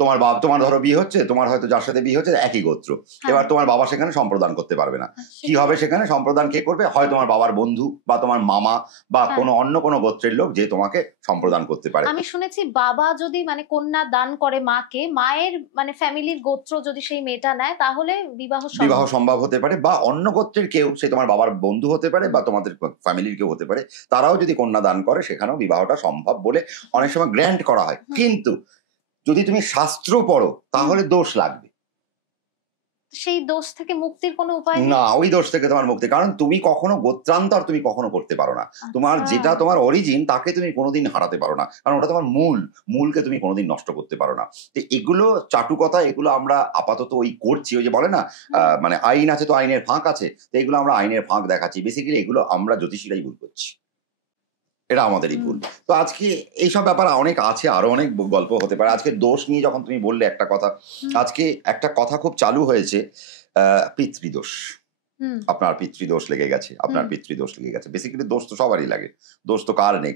তোমার ধরো বিয়ে হচ্ছে, তোমার হয়তো যার সাথে বিয়ে হচ্ছে একই গোত্র, এবার তোমার বাবা সেখানে সম্প্রদান করতে পারবে না। কি হবে সেখানে? সম্প্রদান কে করবে? হয় তোমার বাবার বন্ধু বা তোমার মামা বা কোনো অন্য কোনো গোত্রের লোক, যে তোমাকে সম্প্রদান করতে পারে। আমি শুনেছি বাবা যদি মানে কন্যা দান করে মাকে, মায়ের মানে ফ্যামিলির গোত্র যদি সেই মেয়েটা নেয়, তাহলে বিবাহ সম্ভব হতে পারে, বা অন্য গোত্রের কেউ, সে তোমার বাবার বন্ধু হতে পারে বা তোমাদের ফ্যামিলির কেউ হতে পারে, তারাও যদি কন্যা দান করে সেখানেও বিবাহটা সম্ভব বলে অনেক সময় গ্র্যান্ট করা হয়। কিন্তু যদি তুমি শাস্ত্র পড়ো তাহলে দোষ লাগবে। সেই দোষ থেকে মুক্তির কোনো উপায় না, ওই দোষ থেকে তোমার মুক্তি, কারণ তুমি কখনো গোত্রান্তর তুমি কখনো করতে পারো না। তোমার যেটা তোমার অরিজিন তাকে তুমি কোনোদিন হারাতে পারো না, কারণ ওটা তোমার মূলকে তুমি কোনোদিন নষ্ট করতে পারো না। তো এগুলো চাটুকতা, এগুলো আমরা আপাতত ওই করছি, ওই যে বলে না মানে আইন আছে তো আইনের ফাঁক আছে, তো এগুলো আমরা আইনের ফাঁক দেখাচ্ছি। বেসিক্যালি এগুলো আমরা জ্যোতিষীরাই ভুল করছি, এটা আমাদেরই ভুল। তো আজকে এইসব ব্যাপার অনেক আছে, আরো অনেক গল্প হতে পারে। আজকে দোষ নিয়ে যখন তুমি বললে একটা কথা, আজকে একটা কথা খুব চালু হয়েছে, পিতৃদোষ। আপনার পিতৃদোষ লেগে গেছে, আপনার পিতৃদোষ লেগে গেছে। বেসিক্যালি দোষ তো সবারই লাগে, দোষ তো কার নেই?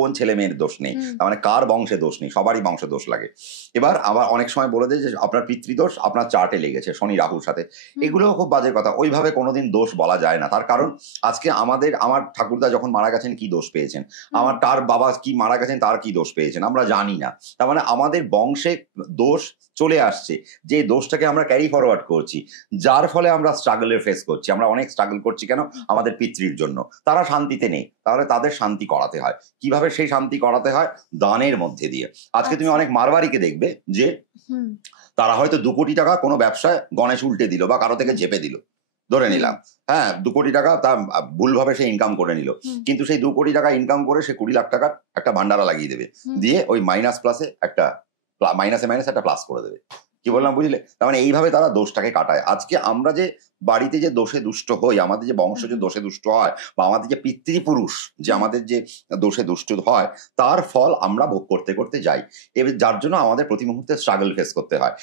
কোন ছেলে মেয়ের দোষ নেই? তার মানে কার বংশে দোষ নেই? সবারই বংশে দোষ লাগে। এবার আবার অনেক সময় বলে দেয় যে আপনার পিতৃদোষ আপনার চার্টে লেগেছে শনি রাহুর সাথে। এগুলোও খুব বাজে কথা, ওইভাবে কোনোদিন দোষ বলা যায় না। তার কারণ আজকে আমার ঠাকুরদা যখন মারা গেছেন কি দোষ পেয়েছেন, তার বাবা কি মারা গেছেন তার কি দোষ পেয়েছেন আমরা জানি না। তার মানে আমাদের বংশে দোষ চলে আসছে, যে দোষটাকে আমরা ক্যারি ফরওয়ার্ড করছি, যার ফলে আমরা স্ট্রাগলের ফেস করছি। আমরা অনেক স্ট্রাগল করছি কেন? আমাদের পিতৃর জন্য। তারা শান্তিতে নেই, তাহলে তাদের শান্তি করাতে হয়। কিভাবে সেই শান্তি করাতে হয়? দানের মধ্যে দিয়ে। আজকে তুমি অনেক মারবাড়িকে দেখবে যে তারা হয়তো 2 কোটি টাকা কোনো ব্যবসায় গণেশ উল্টে দিল বা কারো থেকে চেপে দিল, ধরে নিলাম, হ্যাঁ 2 কোটি টাকা তা ভুলভাবে সে ইনকাম করে নিল, কিন্তু সেই 2 কোটি টাকা ইনকাম করে সে 20 লাখ টাকার একটা ভান্ডারা লাগিয়ে দেবে, দিয়ে ওই মাইনাসে একটা প্লাস করে দেবে। কি বললাম বুঝলে? তার মানে এইভাবে তারা দোষটাকে কাটায়। আজকে আমরা যে বাড়িতে যে দোষে দুষ্ট হই, আমাদের যে বংশ যে দোষে দুষ্ট হয়, বা আমাদের যে পিতৃপুরুষ যে আমাদের যে দোষে দুষ্ট হয়, তার ফল আমরা ভোগ করতে করতে যাই। এবার যার জন্য আমাদের প্রতি মুহূর্তে স্ট্রাগল ফেস করতে হয়।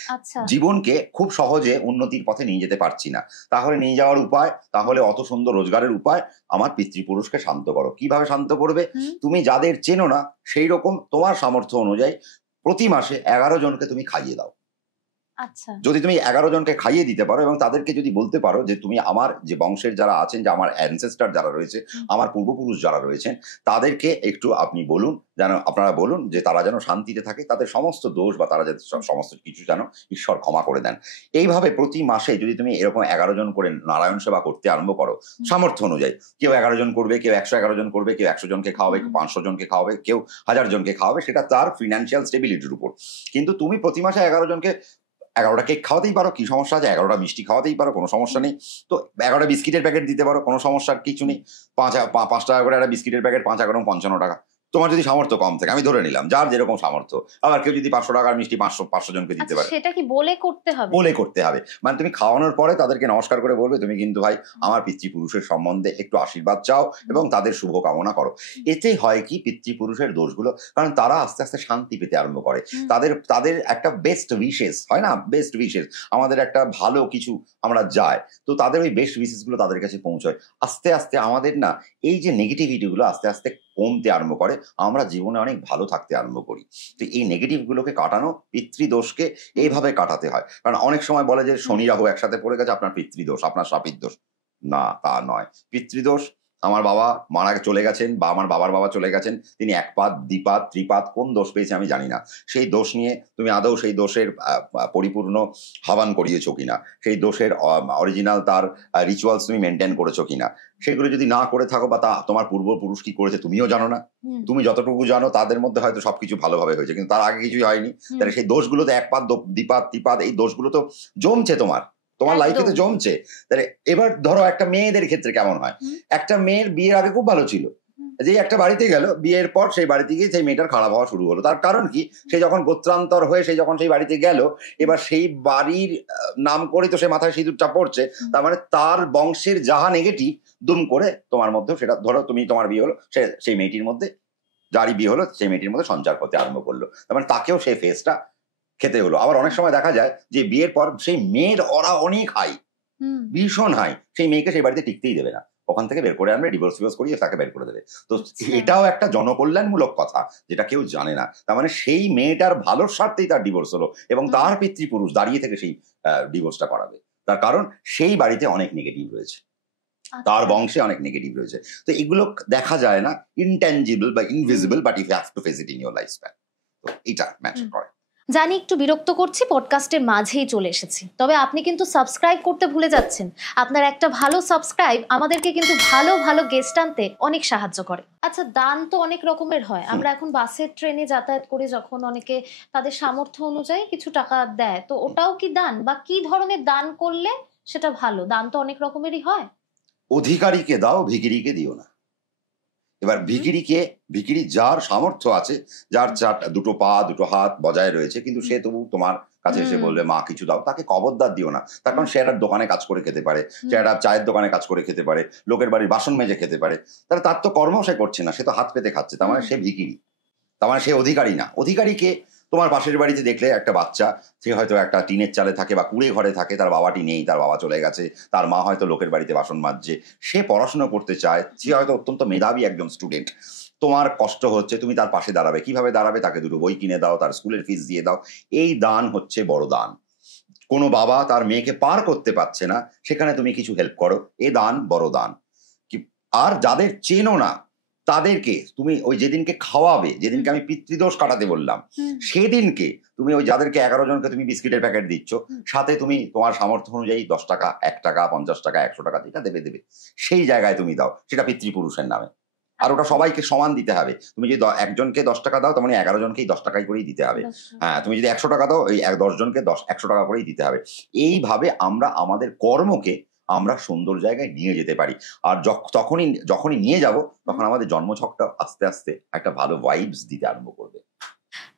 জীবনকে খুব সহজে উন্নতির পথে নিয়ে যেতে পারছি না, তাহলে নিয়ে যাওয়ার উপায়, তাহলে অত সুন্দর রোজগারের উপায়, আমার পিতৃপুরুষকে শান্ত করো। কিভাবে শান্ত করবে? তুমি যাদের চেনো না, সেই রকম তোমার সামর্থ্য অনুযায়ী প্রতি মাসে 11 জনকে তুমি খাইয়ে দাও। যদি তুমি 11 জনকে খাইয়ে দিতে পারো এবং তাদেরকে যদি বলতে পারো যে তুমি আমার যে বংশের যারা আছেন, যে আমার অ্যানসেস্টার যারা রয়েছে, আমার পূর্বপুরুষ যারা রয়েছেন, তাদেরকে একটু আপনি বলুন, যেন আপনারা বলুন যে তারা যেন শান্তিতে থাকে, তাদের সমস্ত দোষ বা তারা যাতে সমস্ত কিছু যেন ঈশ্বর ক্ষমা করে দেন। এইভাবে প্রতি মাসে যদি তুমি এরকম 11 জন করে নারায়ণ সেবা করতে আরম্ভ করো, সামর্থ্য অনুযায়ী, কেউ 11 জন করবে, কেউ 111 জন করবে, কেউ 100 জনকে খাওয়াবে, কেউ 500 জনকে খাওয়াবে, কেউ 1000 জনকে খাওয়াবে, সেটা তার ফিনান্সিয়াল স্টেবিলিটির উপর। কিন্তু তুমি প্রতি মাসে 11 জনকে 11টা কেক খাওয়াতেই পারো, কি সমস্যা আছে? 11টা মিষ্টি খাওয়াতেই পারো, কোনো সমস্যা নেই। তো 11টা বিস্কিটের প্যাকেট দিতে পারো, কোনো সমস্যার কিছু নেই। 5 টাকা করে একটা বিস্কিটের প্যাকেট, 5 11 55 টাকা। তোমার যদি সামর্থ্য কম থাকে, আমি ধরে নিলাম যার যেরকম সামর্থ্য, আবার কেউ যদি 500 টাকার মিষ্টি 500 জনকে দিতে পারে, সেটা কি বলে করতে হবে? বলে করতে হবে। মানে তুমি খাওয়ানোর পরে তাদেরকে নমস্কার করে বলবে, তুমি কিন্তু ভাই আমার পিতৃপুরুষের সম্বন্ধে একটু আশীর্বাদ চাও এবং তাদের শুভ কামনা করো। এতে হয় কি, পিতৃপুরুষের দোষগুলো, কারণ তারা আস্তে আস্তে শান্তি পেতে আরম্ভ করে। তাদের একটা বেস্ট উইশেস হয় না, বেস্ট উইশেস, আমাদের একটা ভালো কিছু আমরা যাই, তো তাদের ওই বেস্ট উইশেস গুলো তাদের কাছে পৌঁছয়। আস্তে আস্তে আমাদের না এই যে নেগেটিভিটি গুলো আস্তে আস্তে কমতে আরম্ভ করে, আমরা জীবনে অনেক ভালো থাকতে আরম্ভ করি। তো এই নেগেটিভ গুলোকে কাটানো, পিতৃদোষকে এইভাবে কাটাতে হয়। কারণ অনেক সময় বলে যে শনি রাহু একসাথে পড়ে গেছে, আপনার পিতৃদোষ, আপনার শাপিত দোষ। না, তা নয়। পিতৃদোষ, আমার বাবা মারা চলে গেছেন বা আমার বাবার বাবা চলে গেছেন, তিনি একপাত দ্বিপাত ত্রিপাত কোন দোষ পেয়েছে আমি জানি না, সেই দোষ নিয়ে তুমি আদৌ সেই দোষের পরিপূর্ণ হাবান করিয়েছো কিনা, সেই দোষের অরিজিনাল তার রিচুয়ালস তুমি মেনটেন করেছো কিনা, সেগুলো যদি না করে থাকো, বা তা তোমার পূর্বপুরুষ কি করেছে তুমিও জানো না, তুমি যতটুকু জানো তাদের মধ্যে হয়তো সবকিছু ভালোভাবে হয়েছে, কিন্তু তার আগে কিছুই হয়নি। তাহলে সেই দোষগুলো তো একপাত দ্বিপাত ত্রিপাত, এই দোষগুলো তো জমছে তোমার লাইফে তো জমছে। তাহলে এবার ধরো একটা মেয়েদের ক্ষেত্রে কেমন হয়, একটা মেয়ের বিয়ের আগে খুব ভালো ছিল, যে একটা বাড়িতে গেল, বিয়ের পর সেই বাড়িতে গিয়ে সেই মেয়েটার খারাপ হওয়া শুরু হলো। তার কারণ কি? সে যখন গোত্রান্তর হয়ে সে যখন সেই বাড়িতে গেল, এবার সেই বাড়ির নাম করে তো সে মাথায় সিঁদুরটা পড়ছে, তার মানে তার বংশের যাহা নেগেটিভ দুম করে তোমার মধ্যেও সেটা, ধরো তুমি তোমার বিয়ে হলো, সেই মেয়েটির মধ্যে, যারই বিয়ে হলো সেই মেয়েটির মধ্যে সঞ্চার করতে আরম্ভ করলো। তার মানে তাকেও সেই ফেসটা খেতে হলো। আবার অনেক সময় দেখা যায় যে বিয়ের পর সেই মেয়ের ওরা অনেক হাই, ভীষণ হাই, সেই মেয়েকে সেই বাড়িতে টিকতেই দেবে না, ওখান থেকে বের করে আনবে, ডিভোর্স ফিভোর্স করিয়ে তাকে বের করে দেবে। তো এটাও একটা জনকল্যাণমূলক কথা যেটা কেউ জানে না। তার মানে সেই মেয়েটার ভালোর স্বার্থেই তার ডিভোর্স হলো এবং তার পিতৃপুরুষ দাঁড়িয়ে থেকে সেই ডিভোর্সটা করাবে। তার কারণ সেই বাড়িতে অনেক নেগেটিভ রয়েছে, তার বংশে অনেক নেগেটিভ রয়েছে। তো এগুলো দেখা যায় না, ইনট্যাঞ্জিবল বা invisible, but you have to face it in your life span. তো এটা ম্যাটার করে। জানি একটু বিরক্ত করছি, পডকাস্টের মাঝেই চলে এসেছি, তবে আপনি কিন্তু সাবস্ক্রাইব করতে ভুলে যাচ্ছেন। আপনার একটা ভালো সাবস্ক্রাইব আমাদেরকে কিন্তু ভালো ভালো গেস্ট আনতে অনেক সাহায্য করে। আচ্ছা, দান তো অনেক রকমের হয়। আমরা এখন বাসে ট্রেনে যাতায়াত করি, যখন অনেকে তাদের সামর্থ্য অনুযায়ী কিছু টাকা দেয়, তো ওটাও কি দান, বা কি ধরনের দান করলে সেটা ভালো? দান তো অনেক রকমেরই হয়। অধিকারীকে দাও, ভিখিরিকে দিও না। এবার ভিখিরি যার সামর্থ্য আছে, যার দুটো পা দুটো হাত বজায় রয়েছে, কিন্তু সে তবু তোমার কাছে এসে বলবে মা কিছু দাও, তাকে কবরদার দিও না। তার কারণ সে একটা দোকানে কাজ করে খেতে পারে, সে একটা চায়ের দোকানে কাজ করে খেতে পারে, লোকের বাড়ির বাসন মেজে খেতে পারে, তাহলে তার তো কর্ম সে করছে না, সে তো হাত পেতে খাচ্ছে। তার মানে সে ভিখিরি, তার মানে সে অধিকারী না। অধিকারীকে তোমার পাশের বাড়িতে দেখলে একটা বাচ্চা, সে হয়তো একটা টিনের চালে থাকে বা কুড়ে ঘরে থাকে, তার বাবাটি নেই, তার বাবা চলে গেছে, তার মা হয়তো লোকের বাড়িতে বাসন মাজছে, সে পড়াশোনা করতে চায়, সে হয়তো অত্যন্ত মেধাবী একজন স্টুডেন্ট। তোমার কষ্ট হচ্ছে, তুমি তার পাশে দাঁড়াবে। কিভাবে দাঁড়াবে? তাকে দুটো বই কিনে দাও, তার স্কুলের ফিস দিয়ে দাও। এই দান হচ্ছে বড় দান। কোনো বাবা তার মেয়েকে পার করতে পারছে না, সেখানে তুমি কিছু হেল্প করো, এ দান বড় দান। আর যাদের চেনো না তাদেরকে তুমি ওই যেদিনকে খাওয়াবে, যেদিনকে আমি পিতৃদোষ কাটাতে বললাম, সেদিনকে তুমি ওই যাদেরকে 11 জনকে তুমি বিস্কিটের প্যাকেট দিচ্ছ, সাথে তুমি তোমার সামর্থ্য অনুযায়ী 10 টাকা, 1 টাকা, 50 টাকা, 100 টাকা, যেটা দেবে সেই জায়গায় তুমি দাও, সেটা পিতৃপুরুষের নামে। আর ওটা সবাইকে সমান দিতে হবে। তুমি যদি একজনকে 10 টাকা দাও, তার মানে 11 জনকেই 10 টাকাই করেই দিতে হবে। হ্যাঁ, তুমি যদি 100 টাকা দাও, ওই 10 জনকে 100 টাকা করেই দিতে হবে। এইভাবে আমরা আমাদের কর্মকে আমরা সুন্দর জায়গায় নিয়ে যেতে পারি। আর যখনই নিয়ে যাব, তখন আমাদের জন্মছকটা আস্তে আস্তে একটা ভালো ভাইবস দিতে আরম্ভ করবে।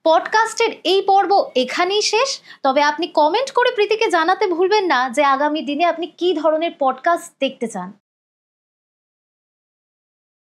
পডকাস্টের এই পর্ব এখানেই শেষ। তবে আপনি কমেন্ট করে প্রীতিকে জানাতে ভুলবেন না যে আগামী দিনে আপনি কি ধরনের পডকাস্ট দেখতে চান।